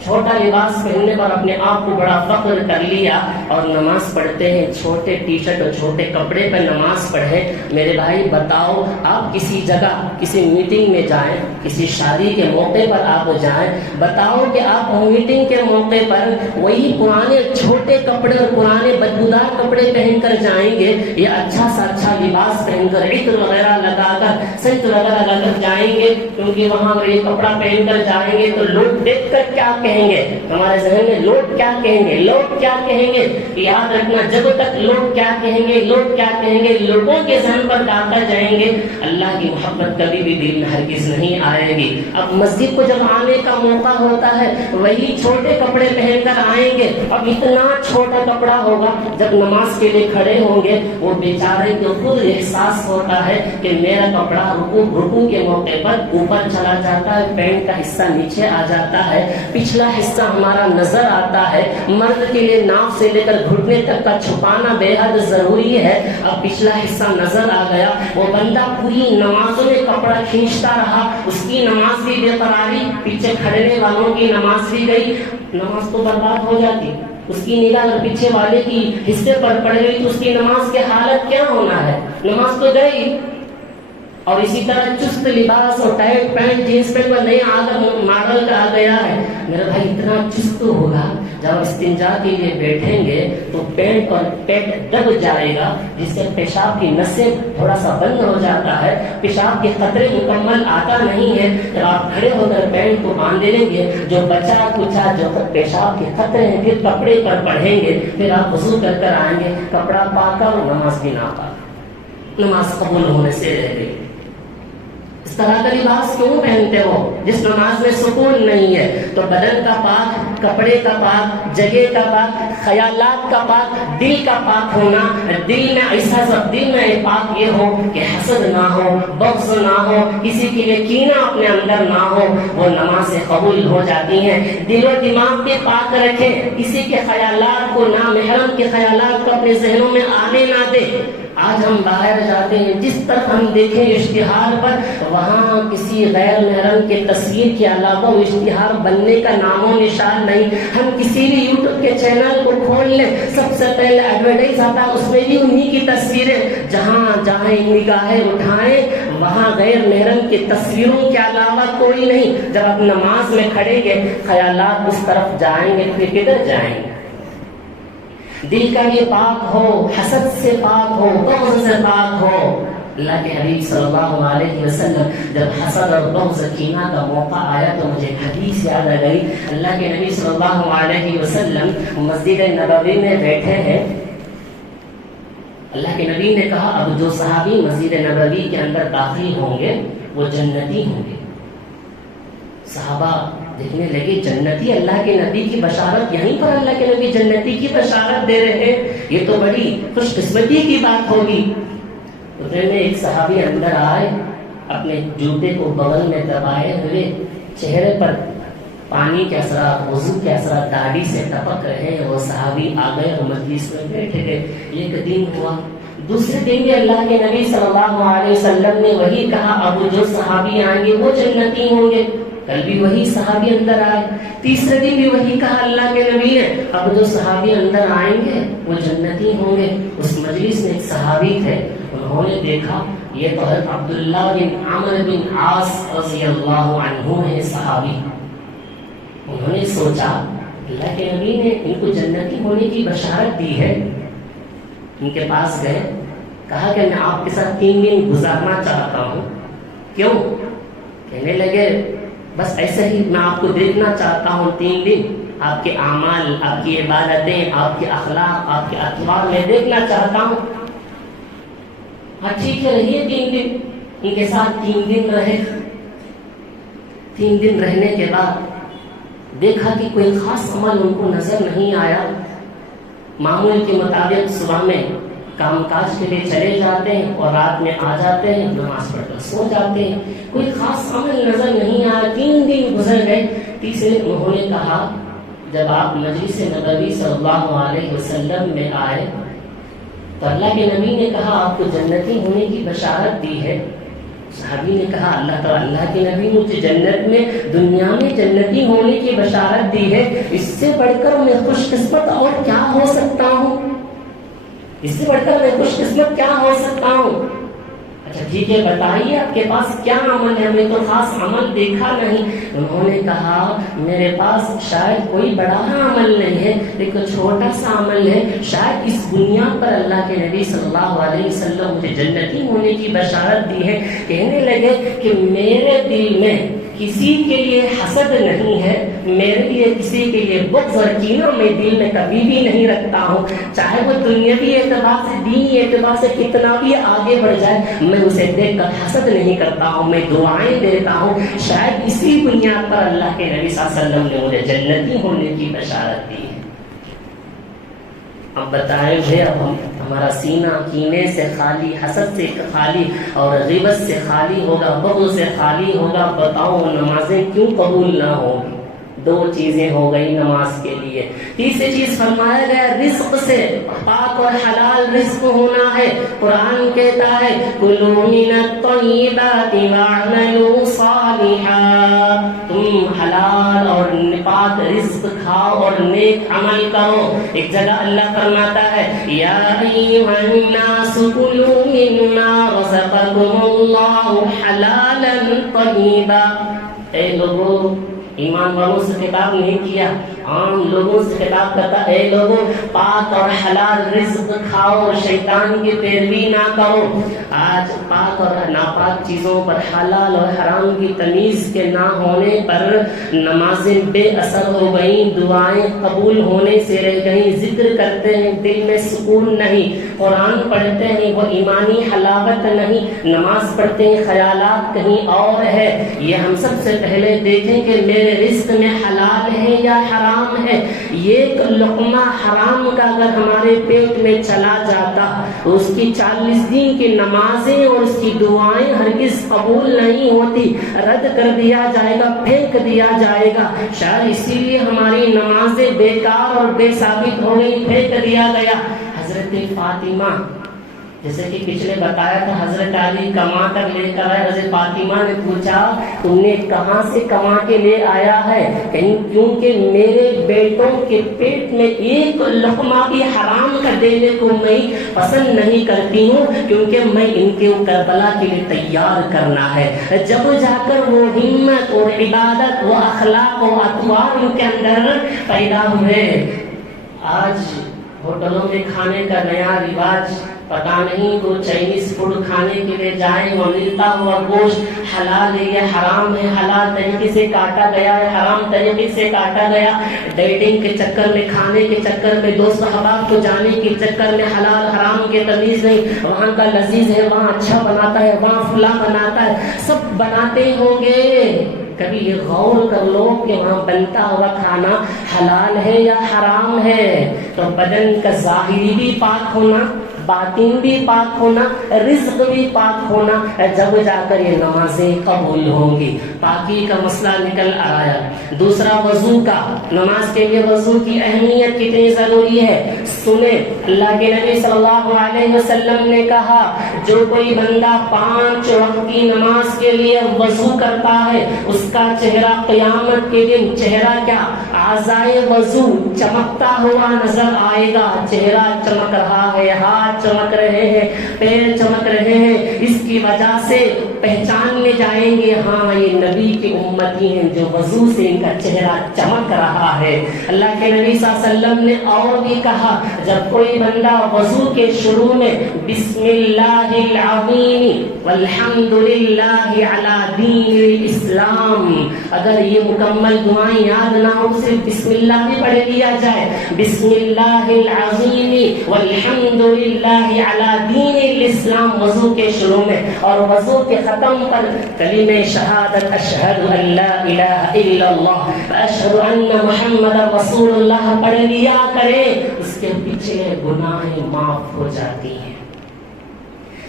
چھوٹا لباس پہننے پر اپنے آپ کو بڑا فخر کر لیا اور نماز پڑھتے ہیں چھوٹے ٹی شرٹ اور چھوٹے کپڑے پر نماز پڑھے. میرے بھائی بتاؤ، آپ کسی جگہ کسی میٹنگ میں جائیں، کسی شادی کے موقع پر آپ جائیں، بتاؤ کہ آپ میٹنگ کے موقع پر وہی پرانے چھوٹے کپڑے اور پرانے بدبودار کپڑے پہن کر جائیں گے یا اچھا سا اچھا لباس پہن کر عطر وغیرہ لگا کر سینٹ وغیرہ لگا کر جائیں گے؟ کیونکہ وہاں یہ کپڑا پہن کر جائیں گے تو لوگ دیکھ کر کیا کہیں گے؟ ہمارے ذہن میں لوگ کیا کہیں گے، لوگ کیا کہیں گے. یاد رکھنا، جب تک لوگ کیا کہیں گے، لوگ کیا کہیں گے، لوگوں کے ذہن پر ڈالتا جائیں گے، اللہ کی محبت کبھی بھی دل میں ہرگز نہیں آئے گی. اب مسجد کو جب آنے کا موقع ہوتا ہے وہی چھوٹے کپڑے پہن کر آئیں گے. اب اتنا چھوٹا کپڑا ہوگا، جب نماز کے لیے کھڑے ہوں گے وہ بیچارے کو خود احساس ہوتا ہے کہ میرا کپڑا رکوع کے موقع پر اوپر چلا جاتا ہے، پینٹ کا حصہ نیچے آ جاتا ہے، پچھلا حصہ ہمارا نظر آتا ہے. مرد کے لیے ناف سے لے کر گھٹنے تک کا چھپانا بے حد ضروری ہے. اب پچھلا حصہ نظر آ گیا، وہ بندہ پوری نمازوں میں کپڑا کھینچتا رہا، اس کی نماز بھی بے قراری، پیچھے کھڑنے والوں کی نماز بھی گئی، نماز تو برباد ہو جاتی. اس کی نگاہ اگر پیچھے والے کی حصے پر پڑ گئی تو اس کی نماز کی حالت کیا ہونا ہے؟ نماز تو گئی. اور اسی طرح چست لباس اور ٹائٹ پینٹ جینس پینٹ پر نیا ماڈل کا آ گیا ہے. میرا بھائی اتنا چست ہوگا، جب استنجا کے لیے بیٹھیں گے تو پینٹ اور پیٹ دب جائے گا، جس سے پیشاب کی نسیں تھوڑا سا بند ہو جاتا ہے، پیشاب کے قطرے مکمل آتا نہیں ہے. جب آپ کھڑے ہو کر پینٹ کو باندھ لیں گے، جو بچا کچا جو پیشاب کے قطرے ہیں پھر کپڑے پر پڑھیں گے، پھر آپ وضو کر کر آئیں گے، کپڑا پاک اور نماز بھی ناپاک، نماز قبول ہونے سے رہ گئی. اس طرح کا لباس کیوں پہنتے ہو جس نماز میں سکون نہیں ہے؟ تو بدن کا پاک، کپڑے کا پاک، جگہ کا پاک، خیالات کا پاک، دل کا پاک ہونا. دل میں ایسا سب دل میں پاک یہ ہو کہ حسد نہ ہو، بغض نہ ہو، کسی کے لیے کینہ اپنے اندر نہ ہو، وہ نمازیں قبول ہو جاتی ہیں. دل و دماغ بھی پاک رکھیں، کسی کے خیالات کو نامحرم حرام کے خیالات کو اپنے ذہنوں میں آنے نہ دے۔ آج ہم باہر جاتے ہیں، جس طرف ہم دیکھیں اشتہار پر، وہاں کسی غیر محرم کے تصویر کے علاوہ وہ اشتہار بننے کا نام و نشان نہیں۔ ہم کسی بھی یوٹیوب کے چینل کو کھول لیں، سب سے پہلے ایڈورٹائز آتا ہے، اس میں بھی انہی کی تصویریں، جہاں جہاں نگاہیں اٹھائیں وہاں غیر محرم کی تصویروں کے علاوہ کوئی نہیں۔ جب آپ نماز میں کھڑے گے خیالات اس طرف جائیں گے، پھر کدھر جائیں گے؟ دل کا یہ پاک ہو، حسد سے پاک ہو، بغض سے پاک ہو۔ اللہ کے حبیب صلی اللہ علیہ وسلم جب حسد اور بغض کینہ کا موقع آیا تو مجھے حدیث یاد آ گئی۔ اللہ کے نبی صلی اللہ علیہ وسلم مسجد نبوی میں بیٹھے ہیں۔ اللہ کے نبی نے کہا اب جو صحابی مسجد نبوی کے اندر داخل ہوں گے وہ جنتی ہوں گے۔ صحابہ دیکھنے لگے جنتی، اللہ کے نبی کی بشارت، یہیں پر اللہ کے نبی جنتی کی بشارت دے رہے ہیں، یہ تو بڑی خوش قسمتی کی بات ہوگی۔ اتنے میں ایک صحابی اندر آئے، اپنے جوتے کو بغل میں دبائے ہوئے، چہرے پر پانی کے اثرات، وضو کے اثرات داڑھی سے ٹپک رہے ہیں۔ وہ صحابی آ گئے اور مجلس میں بیٹھے گئے۔ ایک دن ہوا، دوسرے دن بھی اللہ کے نبی صلی اللہ علیہ وسلم نے وہی کہا اب جو صحابی آئیں گے وہ جنتی ہوں گے۔ کل بھی وہی صحابی اندر آئے، تیسرے دن بھی وہی کہا اللہ کے نبی نے اب جو صحابی اندر آئیں گے وہ جنتی ہوں گے۔ اس مجلس میں ایک صحابی تھے، انہوں نے دیکھا یہ تو حضرت عبداللہ بن عمرو بن عاص رضی اللہ عنہ ہے صحابی۔ انہوں نے سوچا اللہ کے نبی نے ان کو جنتی ہونے کی بشارت دی ہے۔ ان کے پاس گئے، کہا کہ میں آپ کے ساتھ 3 دن گزارنا چاہتا ہوں۔ کیوں؟ کہنے لگے بس ایسے ہی میں آپ کو دیکھنا چاہتا ہوں 3 دن، آپ کے اعمال، آپ کی عبادتیں، آپ کے اخلاق، آپ کے اطوار میں دیکھنا چاہتا ہوں۔ ہاں ٹھیک ہے، رہیے 3 دن۔ ان کے ساتھ 3 دن رہے۔ 3 دن رہنے کے بعد دیکھا کہ کوئی خاص عمل ان کو نظر نہیں آیا۔ معمول کے مطابق صبح میں کام کاج کے لیے چلے جاتے ہیں اور رات میں آ جاتے ہیں، نماز پڑھ کر سو جاتے ہیں، کوئی خاص عمل نظر نہیں آیا۔ 3 دن گزر گئے۔ تیسرے انہوں نے کہا جب آپ مجلس نبوی صلی اللہ علیہ وسلم میں آئے تو اللہ کے نبی نے کہا آپ کو جنتی ہونے کی بشارت دی ہے۔ صحابی نے کہا اللہ کے نبی مجھے جنت میں، دنیا میں جنتی ہونے کی بشارت دی ہے، اس سے بڑھ کر میں خوش قسمت اور کیا ہو سکتا ہوں؟ اس سے بڑھ کر میں خوش قسمت کیا ہو سکتا ہوں؟ اچھا ٹھیک ہے، بتائیے آپ کے پاس کیا عمل ہے؟ ہمیں تو خاص عمل دیکھا نہیں۔ انہوں نے کہا میرے پاس شاید کوئی بڑا عمل نہیں ہے، لیکن چھوٹا سا عمل ہے، شاید اس بنیاد پر اللہ کے نبی صلی اللہ علیہ وسلم مجھے جنتی ہونے کی بشارت دی ہے۔ کہنے لگے کہ میرے دل میں کسی کے لیے حسد نہیں ہے، میرے لیے کسی کے لیے بغض اور کینہ میں دل میں کبھی بھی نہیں رکھتا ہوں، چاہے وہ دنیاوی اعتبار سے، دینی اعتبار سے کتنا بھی آگے بڑھ جائے، میں اسے دیکھ کر حسد نہیں کرتا ہوں، میں دعائیں دیتا ہوں۔ شاید اسی بنیاد پر اللہ کے نبی صلی اللہ علیہ وسلم نے مجھے جنتی ہونے کی بشارت دی ہے۔ اب بتائیں بھائی، اب ہمارا سینہ کینے سے خالی، حسد سے خالی اور غیبت سے خالی ہوگا، بغض سے خالی ہوگا، بتاؤ نمازیں کیوں قبول نہ ہوگی؟ 2 چیزیں ہو گئی نماز کے لیے۔ تیسری چیز فرمایا گیا رزق سے، پاک اور حلال رزق ہونا ہے۔ قرآن کہتا ہے کلوا من الطیبات واعملوا صالحا، تم حلال اور پاک رزق کھاؤ اور نیک عمل کرو۔ ایک جگہ اللہ فرماتا ہے یا ایھا الناس کلوا مما رزقکم اللہ حلالا طیبا، اے لوگوں، ایمان والوں سے خطاب نہیں کیا، عام لوگوں سے خطاب کرتا، اے لوگوں پاک اور حلال رزق کھاؤ، شیطان کی پیروی نہ کرو۔ آج پاک اور ناپاک چیزوں پر، حلال اور حرام کی تمیز کے نہ ہونے پر نمازیں بے اثر ہو گئیں، دعائیں قبول ہونے سے رہ گئیں، ذکر کرتے ہیں دل میں سکون نہیں، قرآن پڑھتے ہیں وہ ایمانی حلاوت نہیں، نماز پڑھتے ہیں خیالات کہیں اور ہے۔ یہ ہم سب سے پہلے دیکھیں کہ میرے رزق میں حلال ہے یا حرام ہے، ایک لقمہ حرام کا اگر ہمارے پیٹ میں چلا جاتا اس کی 40 دن کی نمازیں اور اس کی دعائیں ہرگز قبول نہیں ہوتی، رد کر دیا جائے گا، پھینک دیا جائے گا۔ شاید اسی لیے ہماری نمازیں بیکار اور بے ثابت ہو گئی، پھینک دیا گیا۔ حضرت فاطمہ، جیسے کہ پچھلے بتایا تھا، حضرت علی کما کر لے کر آئے۔ حضرت فاطمہ نے پوچھا تم نے کہاں سے کما کے لے آیا ہے؟ کیونکہ میرے بیٹوں کے پیٹ میں ایک لقمہ بھی حرام کر دینے کو میں پسند نہیں کرتی ہوں، کیونکہ میں ان کے کربلا کے لیے تیار کرنا ہے۔ جب جا کر وہ ہمت اور عبادت و اخلاق و اطوار ان کے اندر پیدا ہوئے۔ آج ہوٹلوں میں کھانے کا نیا رواج، پتا نہیں وہ چائنیز فوڈ کھانے کے لیے جائیں، وہ ملتا ہوا گوشت حلال ہے یا حرام ہے، حلال طریقے سے کاٹا گیا ہے، حرام طریقے سے کاٹا گیا، ڈیٹنگ کے چکر میں، کھانے کے چکر میں، دوست احباب کو جانے کے چکر میں حلال حرام کے تمیز نہیں، وہاں کا لذیذ ہے، وہاں اچھا بناتا ہے، وہاں فلاں بناتا ہے، سب بناتے ہوں گے۔ کبھی یہ غور کر لو کہ وہاں بنتا ہوا کھانا حلال ہے یا حرام ہے؟ تو بدن کا ظاہری بھی پاک ہونا، باطن بھی پاک ہونا، رزق بھی پاک ہونا، جب جا کر یہ نمازیں قبول ہوں گی۔ پاکی کا مسئلہ نکل آیا۔ دوسرا وضو کا، نماز کے لیے وضو کی اہمیت کتنی ضروری ہے سنیں۔ اللہ کے نبی صلی اللہ علیہ وسلم نے کہا جو کوئی بندہ 5 وقت کی نماز کے لیے وضو کرتا ہے اس کا چہرہ قیامت کے دن، چہرہ کیا، اعضائے وضو چمکتا ہوا نظر آئے گا۔ چہرہ چمک رہا ہے، ہاتھ چمک رہے ہیں، پیر چمک رہے ہیں، اس کی وجہ سے پہچان میں جائیں گے ہاں یہ نبی کی امتی ہیں، جو وضو سے ان کا چہرہ چمک رہا ہے۔ اللہ کے نبی صلی اللہ علیہ وسلم نے اور بھی کہا جب کوئی بندہ وضو کے شروع میں بسم اللہ العظیم والحمد للہ علی دین الاسلام، اگر یہ مکمل دعائیں یاد نہ ہو صرف بسم اللہ بھی پڑھ لیا جائے، بسم اللہ العظیم والحمد للہ علی دین الاسلام وضو کے شروع میں، اور وضو کے ختم پر کلمہ شہادت اشہد ان لا الہ الا اللہ واشہد ان محمد رسول اللہ پڑھ لیا کرے، اس کے پچھلے گناہیں معاف ہو جاتی ہیں۔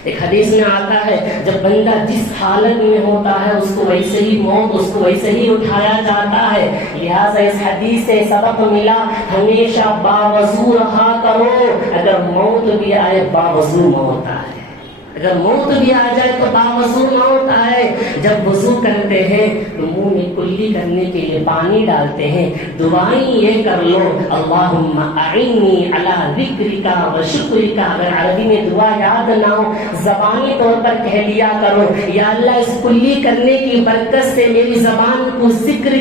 ایک حدیث میں آتا ہے جب بندہ جس حالت میں ہوتا ہے اس کو ویسے ہی موت، اس کو ویسے ہی اٹھایا جاتا ہے۔ لہٰذا اس حدیث سے سبق ملا ہمیشہ باوضو رہا کرو، اگر موت بھی آئے باوضو موت آئے، اگر موت بھی آ جائے تو باوضو موت آئے۔ جب وضو کرتے ہیں تو منہ میں کلی کرنے کے لیے پانی ڈالتے ہیں، دعائیں یہ کر لو اللہم اعنی علی ذکرک و شکرک، اگر عربی میں دعا یاد نہ ہو زبانی طور پر کہہ لیا کرو یا اللہ اس کلی کرنے کی برکت سے میری زبان کو ذکر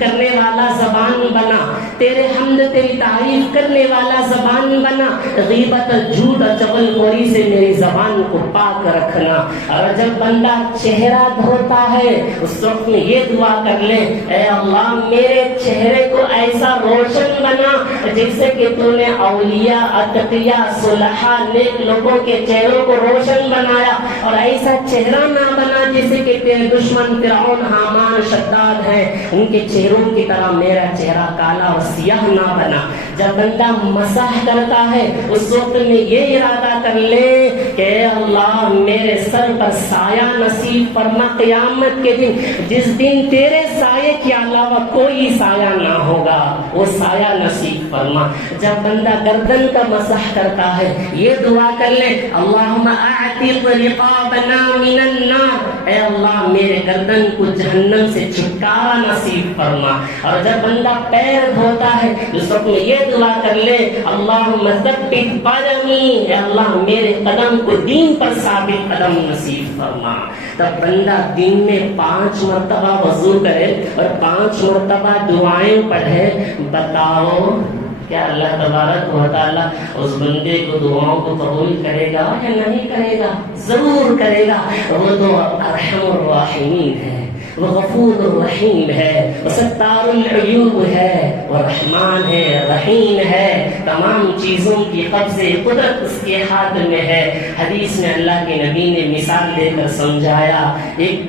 کرنے والا زبان بنا، تیرے حمد تیری تعریف کرنے والا زبان بنا، غیبت جھوٹ اور چغلخوری سے میری زبان کو پاک رکھنا۔ اور جب بندہ چہرہ دھوتا ہے اس وقت میں یہ دعا کر لے اے اللہ میرے چہرے کو ایسا روشن بنا جیسے کہ تو نے اولیاء، اتقیاء، صلحاء، نیک لوگوں کے چہروں کو روشن بنایا، اور ایسا چہرہ نہ بنا جیسے کہ تیرے دشمن فرعون، حامان، شداد ہیں ان کے چہروں کی طرح میرا چہرہ کالا اور سیاہ نہ بنا۔ جب بندہ مسح کرتا ہے اس وقت میں یہ ارادہ کر لے کہ اے اللہ میرے سر پر سایہ نصیب فرما قیامت کے دن، جس دن تیرے سائے کے علاوہ کوئی سایہ نہ ہوگا، وہ سایہ نصیب فرما۔ جب بندہ گردن کا مسح کرتا ہے یہ دعا کر لے اللہم اعتق رقابنا من النار، اے اللہ میرے گردن کو جہنم سے چھٹکارا نصیب فرما۔ اور جب بندہ پیر دھوتا ہے اس وقت میں یہ دعا کر لے اللہم ثبت قدمی، اے اللہ میرے قدم کو دین پر ثابت قدم نصیب فرما۔ تب بندہ دن میں 5 مرتبہ وضو کرے اور 5 مرتبہ دعائیں پڑھے، بتاؤ کیا اللہ تبارک و تعالیٰ اس بندے کو دعاؤں کو قبول کرے گا یا نہیں کرے گا؟ ضرور کرے گا۔ وہ تو ارحم الراحمین ہے، وہ غفور الرحیم ہے، وہ ستار العیوب ہے، وہ رحمان ہے، رحیم ہے، تمام چیزوں کی قبض قدرت اس کے ہاتھ میں ہے۔ حدیث میں اللہ کے نبی نے مثال دے کر سمجھایا، ایک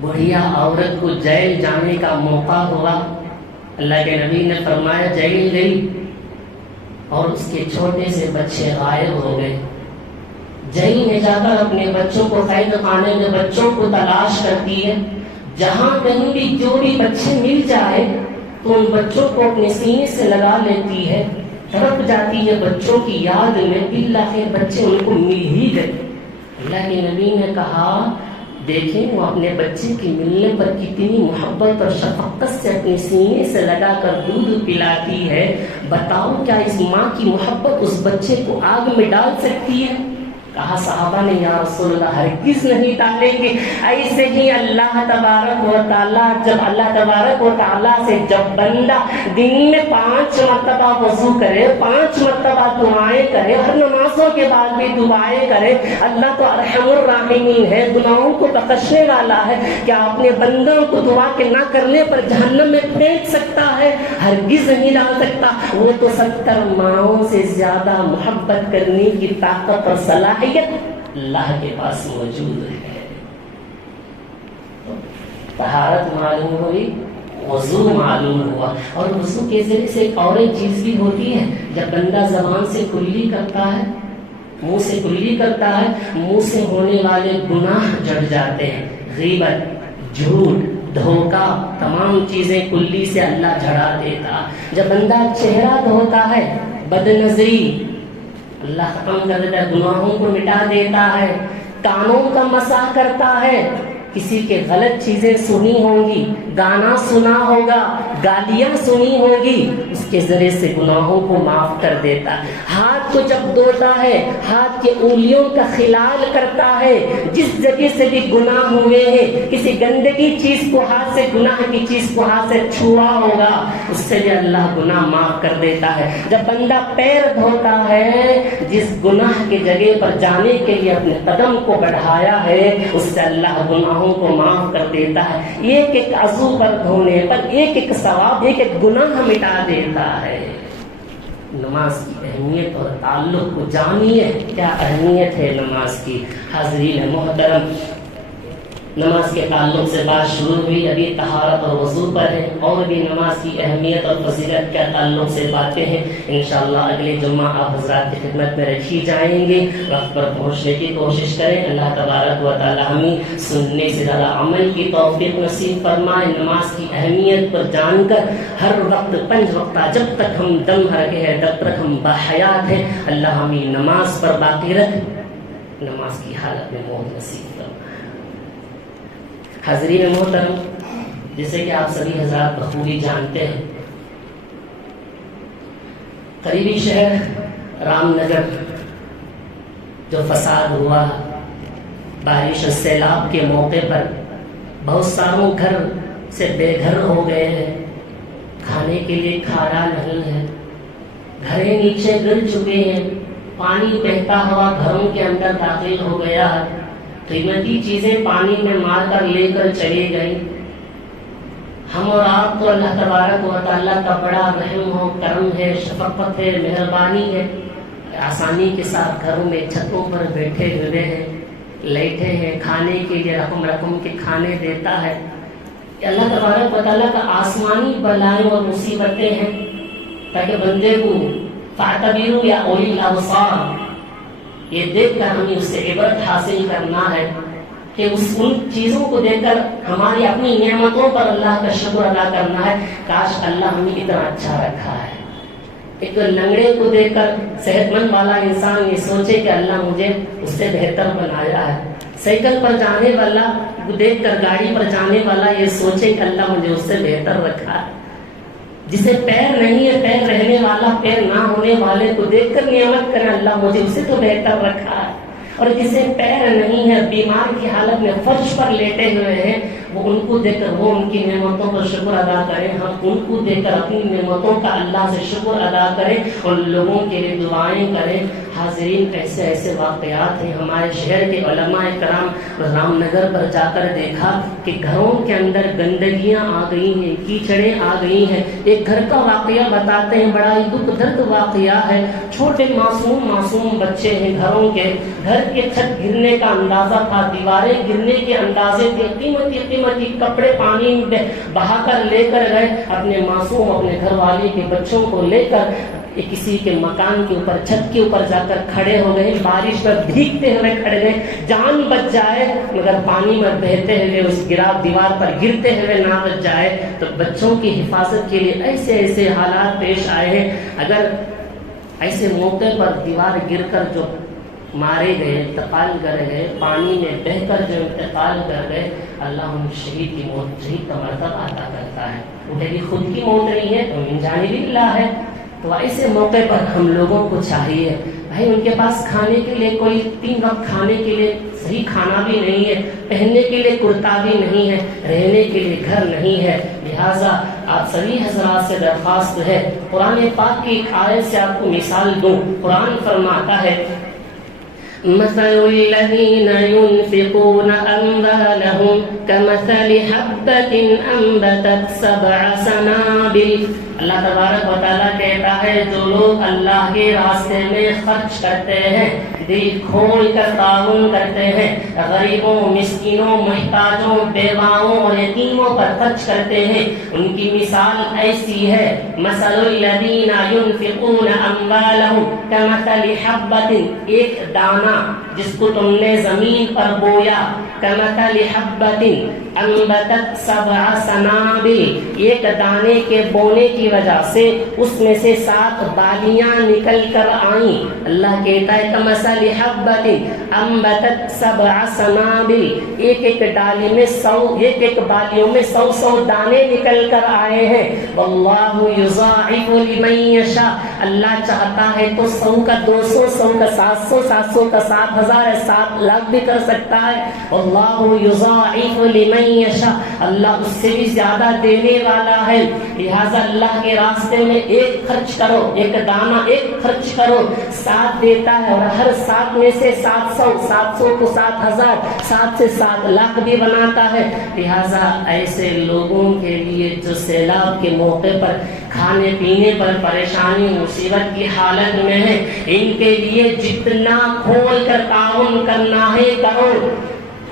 بڑھیا عورت کو جیل جانے کا موقع ہوا، اللہ کے نبی نے فرمایا جیل گئی اور اس کے چھوٹے سے بچے غائب ہو گئے. جیل میں جا کر اپنے بچوں کو قید خانے میں بچوں کو تلاش کرتی ہے. جہاں کہیں بھی جو بھی بچے مل جائے تو ان بچوں کو اپنے سینے سے لگا لیتی ہے, تڑپ جاتی ہے بچوں کی یاد میں. بالآخر بچے ان کو مل ہی گئے. اللہ کے نبی نے کہا دیکھیں وہ اپنے بچے کی ملنے پر کتنی محبت اور شفقت سے اپنے سینے سے لگا کر دودھ پلاتی ہے. بتاؤ کیا اس ماں کی محبت اس بچے کو آگ میں ڈال سکتی ہے؟ کہا صحابہ نے یا رسول اللہ ہرگز نہیں ڈالیں گے. ایسے ہی اللہ تبارک و تعالیٰ سے جب بندہ دن میں 5 مرتبہ وضو کرے, 5 مرتبہ دعائیں کرے, ہر نمازوں کے بعد بھی دعائیں کرے, اللہ تو ارحم الراحمین ہے, گناہوں کو بخشنے والا ہے. کیا اپنے بندوں کو دعا کے نہ کرنے پر جہنم میں پھینک سکتا ہے؟ ہرگز نہیں ڈال سکتا. وہ تو 70 ماؤں سے زیادہ محبت کرنے کی طاقت اور صلاحیت اللہ کے پاس موجود ہے. طہارت معلوم ہوئی, وضو معلوم ہوا, اور وضو کے ذریعے سے ایک اور ایک چیز بھی ہوتی ہے. جب بندہ زبان سے کلی کرتا ہے, منہ سے کلی کرتا ہے, منہ سے ہونے والے گناہ جڑ جاتے ہیں. غیبت, جھوٹ, دھوکہ, تمام چیزیں کلی سے اللہ جھڑا دیتا. جب بندہ چہرہ دھوتا ہے, بد نظری اللہ ختم کر دیتا ہے, گناہوں کو مٹا دیتا ہے. کانوں کا مسح کرتا ہے, کسی کے غلط چیزیں سنی ہوں گی, گانا سنا ہوگا, گالیاں سنی ہوگی, اس کے ذریعے سے گناہوں کو معاف کر دیتا. ہاتھ کو جب دھوتا ہے, ہاتھ کے انگلیوں کا خلال کرتا ہے, جس جگہ سے بھی گناہ ہوئے ہیں, کسی گندگی چیز کو ہاتھ سے, گناہ کی چیز کو ہاتھ سے چھوا ہوگا, اس سے بھی اللہ گناہ معاف کر دیتا ہے. جب بندہ پیر دھوتا ہے, جس گناہ کی جگہ پر جانے کے لیے اپنے قدم کو بڑھایا ہے, اس سے اللہ گناہوں کو معاف کر دیتا ہے. ایک ایک عضو پر دھونے پر ایک ایک ثواب, ایک ایک گناہ مٹا دیتا ہے. نماز کی اہمیت اور تعلق کو جانیے, کیا اہمیت ہے نماز کی. حاضرین محترم, نماز کے تعلق سے بات شروع ہوئی, ابھی طہارت اور وضو پر ہے, اور بھی نماز کی اہمیت اور فضیلت کے تعلق سے باتیں ہیں. انشاءاللہ اگلے جمعہ آپ حضرات کی خدمت میں رکھی جائیں گے. وقت پر پہنچنے کی کوشش کریں. اللہ تبارک و تعالی ہمیں سننے سے زیادہ عمل کی توفیق نصیب فرمائے. نماز کی اہمیت پر جان کر ہر وقت 5 وقت جب تک ہم دم رکھے ہیں, جب تک ہم بحیات ہیں, اللہ ہمیں نماز پر باقی رکھ, نماز کی حالت میں موت نصیب فرمائے. حاضرین محترم, جیسے کہ آپ سبھی حضرات بخوبی جانتے ہیں, قریبی شہر رام نگر جو فساد ہوا بارش اور سیلاب کے موقع پر, بہت ساروں گھر سے بے گھر ہو گئے ہیں, کھانے کے لیے کھانا نہیں ہے, گھریں نیچے گر چکے ہیں, پانی بہتا ہوا گھروں کے اندر داخل ہو گیا ہے, قیمتی چیزیں پانی میں مار کر لے کر چلی گئی. ہم اور آپ تو اللہ تبارک و تعالیٰ کا بڑا رحم ہو, کرم ہے, شفقت ہے, مہربانی ہے, آسانی کے ساتھ گھروں میں چھتوں پر بیٹھے ہوئے ہیں, لیٹے ہیں, کھانے کے لیے رقم رقم کے کھانے دیتا ہے. اللہ تبارک و تعالیٰ کا آسمانی بلائیں اور مصیبتیں ہیں, تاکہ بندے کو فاعتبروا یا اولی الابصار, یہ دیکھ کر ہمیں اس سے عبرت حاصل کرنا ہے کہ ان چیزوں کو دیکھ کر ہماری اپنی نعمتوں پر اللہ کا شکر ادا کرنا ہے. کاش اللہ ہمیں اتنا اچھا رکھا ہے. ایک لنگڑے کو دیکھ کر صحت مند والا انسان یہ سوچے کہ اللہ مجھے اس سے بہتر بنایا ہے. سائیکل پر جانے والا دیکھ کر, گاڑی پر جانے والا یہ سوچے کہ اللہ مجھے اس سے بہتر رکھا ہے. جسے پیر نہیں ہے, پیر رہنے والا, پیر نہ ہونے والے کو دیکھ کر نعمت کرے, اللہ مجھے اسے تو بہتر رکھا ہے. اور جسے پیر نہیں ہے, بیمار کی حالت میں فرش پر لیٹے ہوئے ہیں, وہ ان کو دیکھ کر وہ ان کی نعمتوں پر شکر ادا کریں. ہم ان کو دیکھ کر اپنی نعمتوں کا اللہ سے شکر ادا کریں اور لوگوں کے لیے دعائیں کریں. حاضرین, ایسے ایسے واقعات ہیں. ہمارے شہر کے علماء کرام رام نگر پر جا کر دیکھا کہ گھروں کے اندر گندگیاں آ گئی ہیں, کیچڑیں آ گئی ہیں. ایک گھر کا واقعہ بتاتے ہیں, بڑا ہی دکھ درد واقعہ ہے. چھوٹے معصوم بچے ہیں گھروں کے, گھر کے چھت گرنے کا اندازہ تھا, دیواریں گرنے کے اندازے تھے, قیمتی قیمتی کپڑے پانی میں بہا کر لے کر گئے، اپنے معصوم اپنے گھر والے کے بچوں کو لے کر کسی کے مکان کے اوپر چھت کے اوپر جا کر کھڑے ہو گئے، بارش میں بھیگتے ہوئے کھڑے گئے، جان بچ جائے مگر پانی میں بہتے ہوئے اس دیوار پر گرتے ہوئے نہ بچ جائے۔ تو بچوں کی حفاظت کے لیے ایسے ایسے حالات پیش آئے ہیں۔ اگر ایسے موقع پر دیوار گر کر جو مارے گئے، انتقال کر گئے، پانی میں بہ کر جو انتقال کر گئے، اللہ ان شہید کی موت، شہید کا مرتبہ عطا کرتا ہے۔ وہ میری خود کی موت نہیں ہے، تو من جانب اللہ ہے۔ تو ایسے موقع پر ہم لوگوں کو چاہیے بھائی، ان کے پاس کھانے کے لیے کوئی 3 وقت کھانے کے لیے صحیح کھانا بھی نہیں ہے، پہننے کے لیے کرتا بھی نہیں ہے، رہنے کے لیے گھر نہیں ہے، لہٰذا آپ سبھی حضرات سے درخواست ہے، قرآن پاک کی ایک آیت سے آپ کو مثال دوں۔ قرآن فرماتا ہے مثل الذين ينفقون أموالهم كمثل حبة أنبتت 7 سنابل۔ اللہ تبارک و تعالیٰ کہتا ہے جو لوگ اللہ کے راستے میں خرچ کرتے ہیں، دل کھول کر تعاون کرتے ہیں، غریبوں، مسکینوں، محتاجوں، بیواؤں اور یتیموں پر خرچ کرتے ہیں، ان کی مثال ایسی ہے مثل الذین ينفقون اموالهم كمثل حبة، ایک دانہ جس کو تم نے زمین پر بویا، كمثل حبة انبتت 7 سنابل، ایک دانے کے بونے کی وجہ سے اس میں سے 7 بالیاں نکل کر آئیں۔ اللہ کہتا ہے کمثل حبۃ انبتت 7 سنابل، ایک ڈالی میں 100، ایک بالیوں میں 100 دانے نکل کر آئے ہیں۔ واللہ یضاعف لمن یشاء، اللہ چاہتا ہے تو 100 کا 200، 100 کا 700، 700 کا 7000، 7 لاکھ بھی کر سکتا ہے۔ واللہ یضاعف لمن یشاء، اللہ اس سے بھی زیادہ دینے والا ہے، لہذا اللہ کے راستے میں ایک خرچ کرو، ایک دانہ ایک خرچ کرو، 7 دیتا ہے، اور ہر 7 میں سے 700، 700 کو 7000، 7 سے 7 لاکھ بھی بناتا ہے۔ لہذا ایسے لوگوں کے لیے جو سیلاب کے موقع پر کھانے پینے پر پریشانی مصیبت کی حالت میں ہے، ان کے لیے جتنا کھول کر تعاون کرنا ہے کرو۔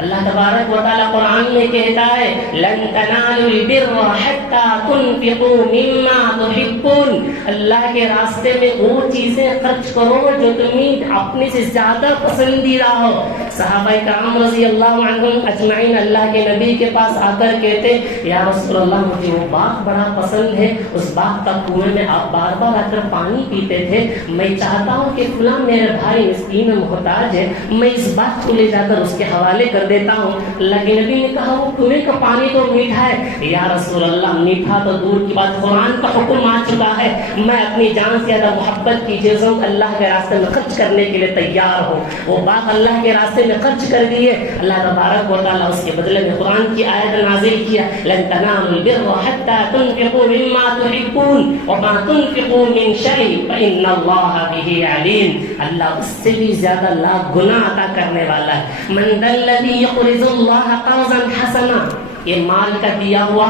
اللہ تبارک و تعالیٰ قرآن میں کہتا ہے لن تنالوا البر حتى تنفقوا مما تحبون، اللہ کے راستے میں وہ چیزیں خرچ کرو جو تمہیں اپنے سے زیادہ پسندیدہ ہو۔ صحابہ کرام رضی اللہ عنہم اجمعین اللہ کے نبی کے پاس آ کر کہتے یا رسول اللہ مجھے وہ باغ بڑا پسند ہے، اس باغ کا کنویں میں آپ بار بار آ کر پانی پیتے تھے، میں چاہتا ہوں کہ فلاں میرے بھائی مسکین محتاج ہے، میں اس باغ کو لے جا کر اس کے حوالے کر دیتا ہوں۔ اللہ کے نبی نے کہا وہ کنویں کا پانی تو میٹھا ہے۔ یا رسول اللہ میٹھا تو دور کی بات، قرآن کا حکم آ چکا ہے، میں اپنی جان سے زیادہ محبت کی چیزوں اللہ کے راستے میں خرچ کرنے کے لیے تیار ہوں۔ وہ باغ اللہ کے راستے میں خرچ کر دیے، اللہ تبارک و تعالیٰ اس کے بدلے میں قرآن کی آیت نازل کیا لن تنالوا البر حتى تنفقوا مما تحبون وما تنفقوا من شيء فإن الله به عليم، اللہ اس سے بھی زیادہ لاکھ گنا عطا کرنے والا ہے۔ من ذا الذي يقرض اللہ قرضا حسنا، یہ مال کا دیا ہوا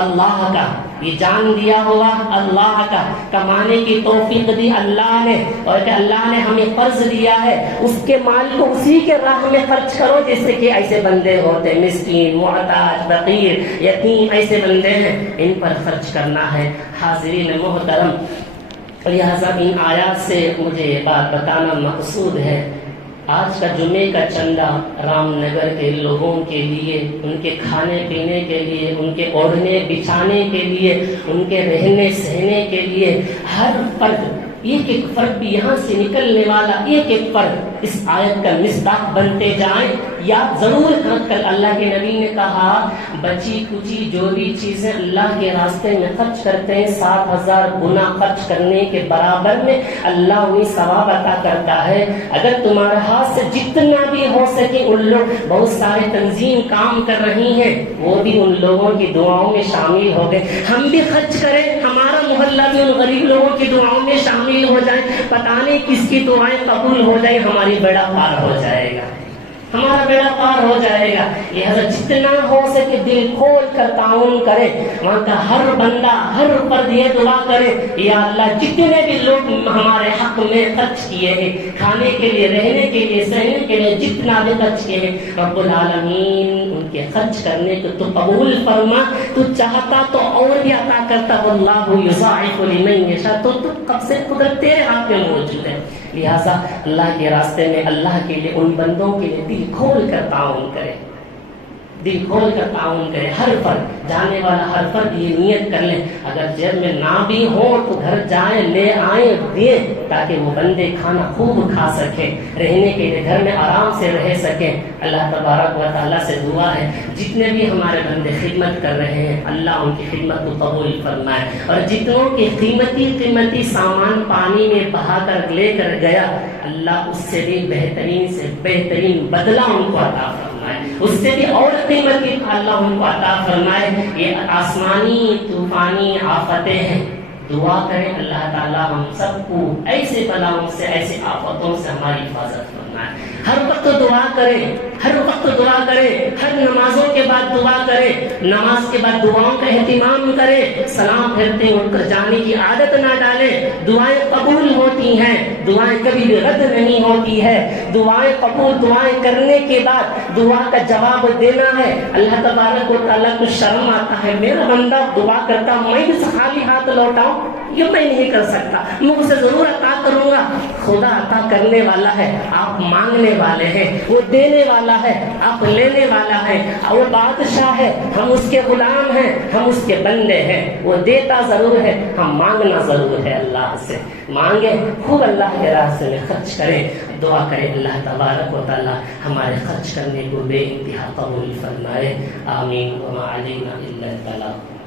اللہ کا، یہ جان دیا ہوا اللہ کا، کمانے کی توفیق دی اللہ نے، اور کہ اللہ نے ہمیں قرض دیا ہے، اس کے مال کو اسی کے راہ میں خرچ کرو، جیسے کہ ایسے بندے ہوتے مسکین، محتاج، فقیر، یتیم، ایسے بندے ہیں، ان پر خرچ کرنا ہے۔ حاضرین محترم، لہذا ان آیات سے مجھے یہ بات بتانا مقصود ہے، آج کا جمعے کا چندہ رام نگر کے لوگوں کے لیے، ان کے کھانے پینے کے لیے، ان کے اوڑھنے بچھانے کے لیے، ان کے رہنے سہنے کے لیے، ہر فرد ایک ایک فرد بھی یہاں سے نکلنے والا ایک ایک فرد اس آیت کا مصداق بنتے جائیں، یاد ضرور کر اللہ کے نبی نے کہا بچی کچی جو بھی چیزیں اللہ کے راستے میں خرچ کرتے ہیں 7000 گنا خرچ کرنے کے برابر میں اللہ وہی ثواب عطا کرتا ہے۔ اگر تمہارے ہاتھ سے جتنا بھی ہو سکے، ان لوگ بہت سارے تنظیم کام کر رہی ہیں، وہ بھی ان لوگوں کی دعاؤں میں شامل ہو گئے، ہم بھی خرچ کریں، ہمارا محلہ بھی ان غریب لوگوں کی دعاؤں میں شامل ہو جائیں، پتہ نہیں کس کی دعائیں قبول ہو جائیں، ہماری بیڑا پار ہو جائے گا۔ ہمارا بیڑا پار ہو جائے گا. لہذا جتنا ہو سکے دل کھول کر تعاون کرے. وہاں کا ہر بندہ ہر فرد یہ دعا کرے یا اللہ جتنے بھی لوگ ہمارے حق میں خرچ کیے ہیں, کھانے کے لیے, رہنے کے لیے, سہنے کے لیے جتنا بھی خرچ کیے ہیں, رب العالمین ان کے خرچ کرنے کو تو قبول فرما. تو چاہتا تو اور بھی عطا کرتا. واللہ یضاعف لمن یشاء. تو کب سے قدرت تیرے ہاتھ میں موجود ہے. لہذا اللہ کے راستے میں اللہ کے لیے ان بندوں کے لیے دل کھول کر تعاون کرے, دل کھول کر تعاون کرے. ہر فرد جانے والا ہر فرد یہ نیت کر لے اگر جیب میں نہ بھی ہو تو گھر جائیں لے آئیں دیں تاکہ وہ بندے کھانا خوب کھا سکیں, رہنے کے لیے گھر میں آرام سے رہ سکیں. اللہ تبارک و تعالیٰ سے دعا ہے جتنے بھی ہمارے بندے خدمت کر رہے ہیں اللہ ان کی خدمت کو قبول فرمائے, اور جتنوں کی قیمتی سامان پانی میں بہا کر لے کر گیا اللہ اس سے بھی بہترین بدلہ ان کو عطا فرمائے, اس سے بھی اور قیمتی اللہ ان کو عطا فرمائے. یہ آسمانی طوفانی آفتیں ہیں, دعا کریں اللہ تعالیٰ ہم سب کو ایسے بلاؤں سے ایسے آفتوں سے ہماری حفاظت فرمائے. ہر وقت دعا کریں, ہر وقت دعا کریں, ہر نمازوں کے بعد دعا کریں, نماز کے بعد دعاؤں کا اہتمام کریں, سلام پھرتے اٹھ کر جانے کی عادت نہ ڈالیں. دعائیں قبول ہوتی ہیں, دعائیں کبھی بھی رد نہیں ہوتی ہے. دعائیں قبول, دعائیں کرنے کے بعد دعا کا جواب دینا ہے. اللہ تبارک و تعالیٰ کو شرم آتا ہے میرا بندہ دعا کرتا میں بھی خالی ہاتھ لوٹاؤں, یہ میں نہیں کر سکتا, میں اسے ضرور عطا کروں گا. خدا عطا کرنے والا ہے, آپ مانگنے والے ہیں, وہ دینے والا ہے, آپ لینے والا ہے. وہ بادشاہ ہے, ہم اس کے غلام ہیں, ہم اس کے بندے ہیں. وہ دیتا ضرور ہے, ہم مانگنا ضرور ہے. اللہ سے مانگیں, خوب اللہ کے راستے میں خرچ کریں. دعا کریں اللہ تبارک و تعالی ہمارے خرچ کرنے کو بے انتہا قبول فرمائے. آمین. وما علینا الا البلاغ.